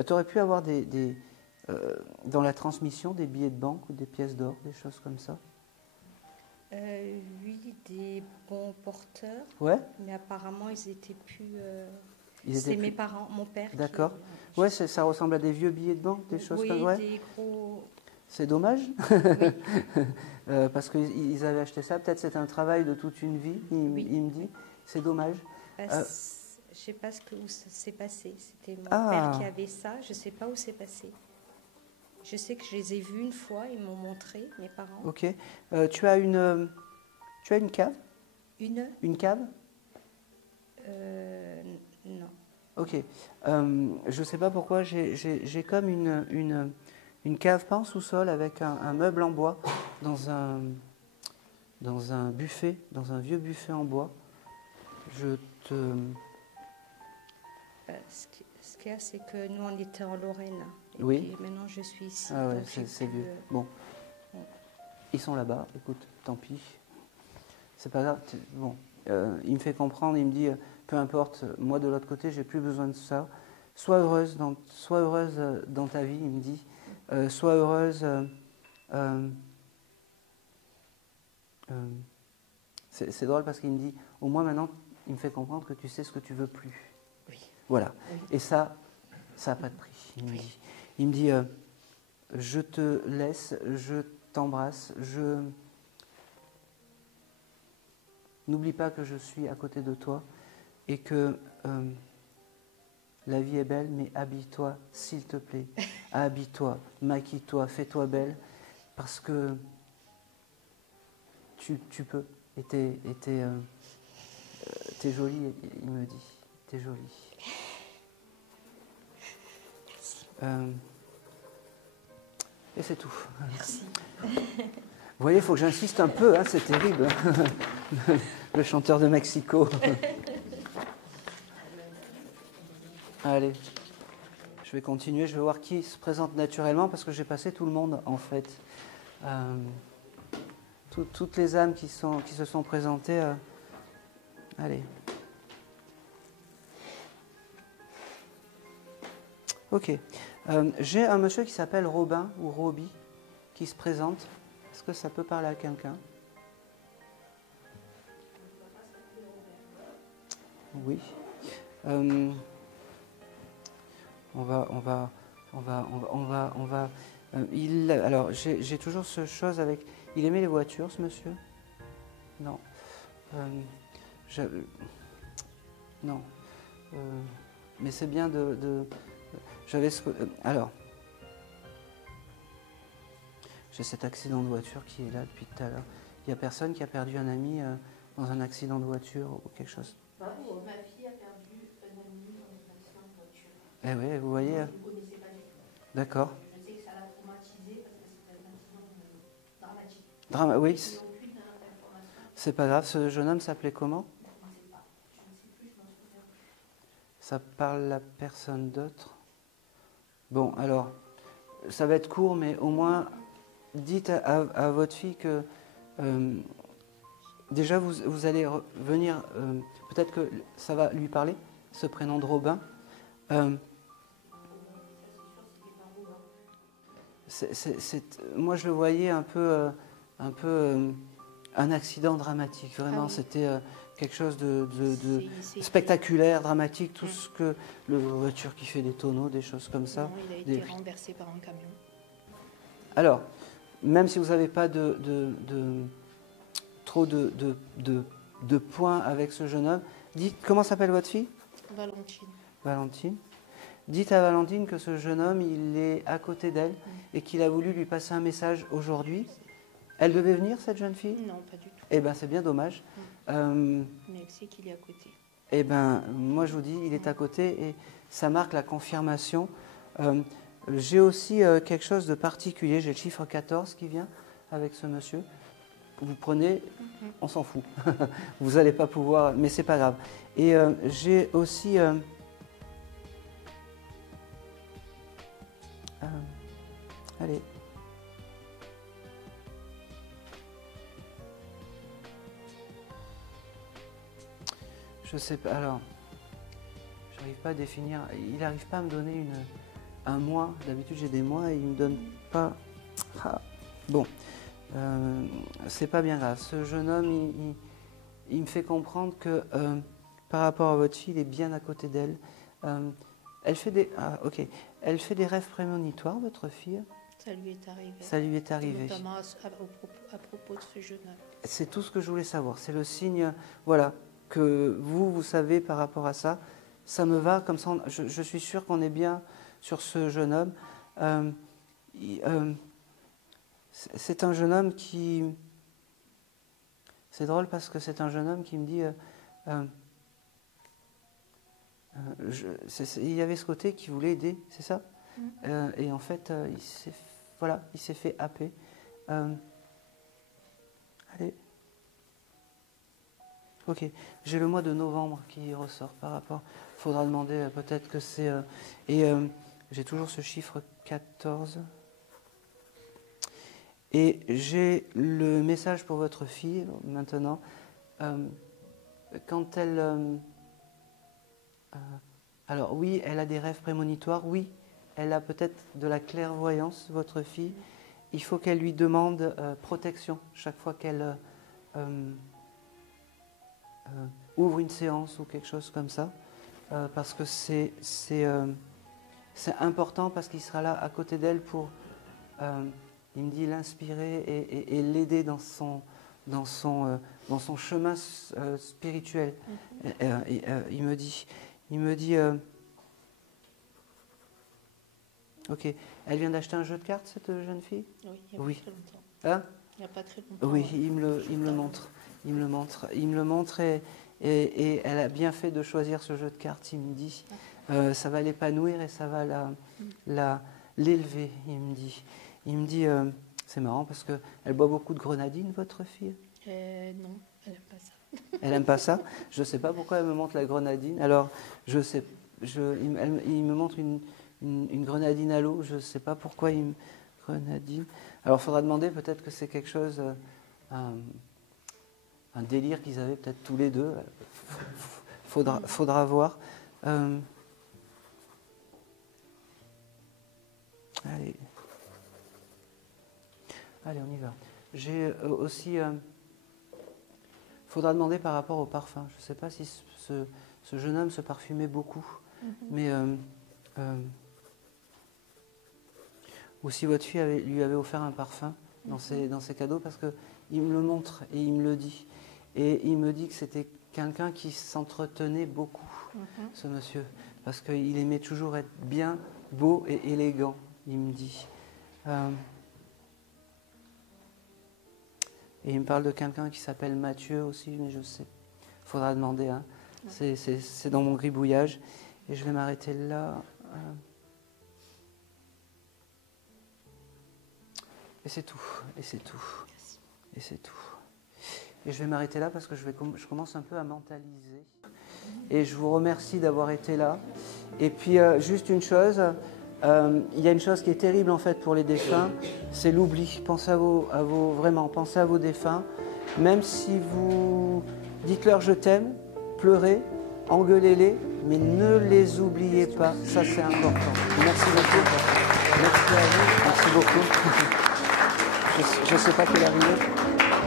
Tu aurais pu avoir dans la transmission des billets de banque ou des pièces d'or, des choses comme ça? Oui, des bons porteurs. Ouais. Mais apparemment, ils étaient plus... C'est mes parents, mon père. D'accord. Ouais, ça ressemble à des vieux billets de banque, des choses comme ça. Oui, des gros... C'est dommage. Oui. Parce qu'ils avaient acheté ça. Peut-être c'était un travail de toute une vie, il me dit. C'est dommage. Je ne sais pas où ça s'est passé. C'était mon père qui avait ça. Je ne sais pas où c'est passé. Je sais que je les ai vus une fois. Ils m'ont montré, mes parents. Ok. Tu as une cave? Une cave? Non. Ok. Je ne sais pas pourquoi. J'ai comme une cave, pas en sous-sol, avec un meuble en bois, dans un buffet, dans un vieux buffet en bois. Ce qu'il y a, c'est que nous, on était en Lorraine. Et oui. puis maintenant, je suis ici. Ah ouais, c'est vieux. Bon. Ils sont là-bas. Écoute, tant pis. C'est pas grave. Bon. Il me fait comprendre, il me dit, peu importe, moi de l'autre côté, j'ai plus besoin de ça. Sois heureuse dans ta vie, il me dit. Sois heureuse. C'est drôle parce qu'il me dit, au moins maintenant, il me fait comprendre que tu sais ce que tu veux plus. Oui. Voilà. Oui. Et ça n'a pas de prix. Il me dit, je te laisse, je t'embrasse, n'oublie pas que je suis à côté de toi et que la vie est belle, mais habille-toi, s'il te plaît. Habille-toi, maquille-toi, fais-toi belle, parce que tu peux. Et t'es jolie, il me dit. T'es jolie. Et c'est tout. Merci. Vous voyez, il faut que j'insiste un peu, hein, c'est terrible. Le chanteur de Mexico. Allez, je vais continuer, je vais voir qui se présente naturellement parce que j'ai passé tout le monde en fait. Toutes les âmes qui se sont présentées. Allez. Ok. J'ai un monsieur qui s'appelle Robin ou Roby qui se présente. Est-ce que ça peut parler à quelqu'un? Oui. Alors, j'ai toujours ce chose avec. Il aimait les voitures, ce monsieur? Non. Non. Mais c'est bien j'avais alors. J'ai cet accident de voiture qui est là depuis tout à l'heure. Il n'y a personne qui a perdu un ami dans un accident de voiture ou quelque chose. Ma fille a perdu un ami dans un accident de voiture. Eh oui, vous voyez. Je ne connaissais pas du tout. D'accord. Je sais que ça l'a traumatisée parce que c'était un accident dramatique. Oui. Je n'ai aucune information. C'est pas grave. Ce jeune homme s'appelait comment? Je ne sais pas. Je ne sais plus, je m'en souviens plus. Ça parle à personne d'autre? Bon, alors, ça va être court, mais au moins, dites à votre fille que déjà vous allez venir, peut-être que ça va lui parler, ce prénom de Robin. Moi, je le voyais un peu un accident dramatique, vraiment, Ah oui. c'était quelque chose de spectaculaire, dramatique, tout ce que la voiture qui fait des tonneaux, des choses comme ça. Non, il a été renversé par un camion. Alors, même si vous n'avez pas trop de points avec ce jeune homme, dites, comment s'appelle votre fille? Valentine. Valentine. Dites à Valentine que ce jeune homme, il est à côté d'elle et qu'il a voulu lui passer un message aujourd'hui. Elle devait venir, cette jeune fille? Non, pas du tout. Eh bien, c'est bien dommage. Mais elle sait qu'il est à côté. Eh bien, moi, je vous dis, il est à côté et ça marque la confirmation. J'ai aussi quelque chose de particulier. J'ai le chiffre 14 qui vient avec ce monsieur. Vous prenez, on s'en fout. Vous n'allez pas pouvoir, mais c'est pas grave. Et j'ai aussi... allez. Je sais pas, alors, j'arrive pas à définir, il n'arrive pas à me donner un mois. D'habitude j'ai des mois et il me donne pas. Ah, bon, c'est pas bien grave. Ce jeune homme, il me fait comprendre que par rapport à votre fille, il est bien à côté d'elle. Elle fait elle fait des rêves prémonitoires, votre fille? Ça lui est arrivé. Ça lui est arrivé. Notamment à propos de ce jeune homme. C'est tout ce que je voulais savoir. C'est le signe, voilà, que vous savez par rapport à ça. Ça me va, comme ça, je suis sûr qu'on est bien sur ce jeune homme. C'est un jeune homme qui... C'est drôle parce que c'est un jeune homme qui me dit... il y avait ce côté qui voulait aider, c'est ça? Et en fait, il s'est fait happer. Allez. Ok, j'ai le mois de novembre qui ressort par rapport. Il faudra demander peut-être que c'est... j'ai toujours ce chiffre 14. Et j'ai le message pour votre fille maintenant. Quand elle... alors oui, elle a des rêves prémonitoires, oui, elle a peut-être de la clairvoyance, votre fille. Il faut qu'elle lui demande protection chaque fois qu'elle ouvre une séance ou quelque chose comme ça, parce que c'est important, parce qu'il sera là à côté d'elle pour, il me dit, l'inspirer et l'aider dans son chemin spirituel. Il me dit, ok, elle vient d'acheter un jeu de cartes, cette jeune fille? Oui, il n'y a pas très longtemps. Hein? Il n'y a pas très longtemps. Oui, il me le montre. Il me le montre et elle a bien fait de choisir ce jeu de cartes, il me dit. Ça va l'épanouir et ça va l'élever, il me dit. Il me dit, c'est marrant parce qu'elle boit beaucoup de grenadine, votre fille? Non, elle n'aime pas ça. Elle n'aime pas ça? Je ne sais pas pourquoi elle me montre la grenadine. Alors, il me montre une grenadine à l'eau. Je ne sais pas pourquoi il me... Grenadine. Alors, il faudra demander, peut-être que c'est quelque chose, un délire qu'ils avaient peut-être tous les deux. Faudra voir. Allez, on y va. J'ai aussi... faudra demander par rapport au parfum. Je ne sais pas si ce jeune homme se parfumait beaucoup, mais ou si votre fille lui avait offert un parfum dans ses cadeaux, parce qu'il me le montre et il me le dit. Et il me dit que c'était quelqu'un qui s'entretenait beaucoup, ce monsieur, parce qu'il aimait toujours être bien, beau et élégant, il me dit. Et il me parle de quelqu'un qui s'appelle Mathieu aussi, mais je sais. Il faudra demander. Hein. C'est dans mon gribouillage. Et je vais m'arrêter là. Et c'est tout. Et c'est tout. Et c'est tout. Et je vais m'arrêter là parce que je commence un peu à mentaliser. Et je vous remercie d'avoir été là. Et puis, juste une chose. Il y a une chose qui est terrible en fait pour les défunts, c'est l'oubli. Pensez pensez à vos défunts. Même si vous dites-leur je t'aime, pleurez, engueulez-les, mais ne les oubliez pas. Ça c'est important. Merci beaucoup. Merci à vous. Merci beaucoup. Je ne sais pas quelle arrivée.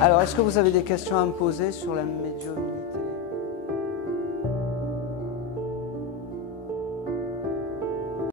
Alors, est-ce que vous avez des questions à me poser sur la médiumnité?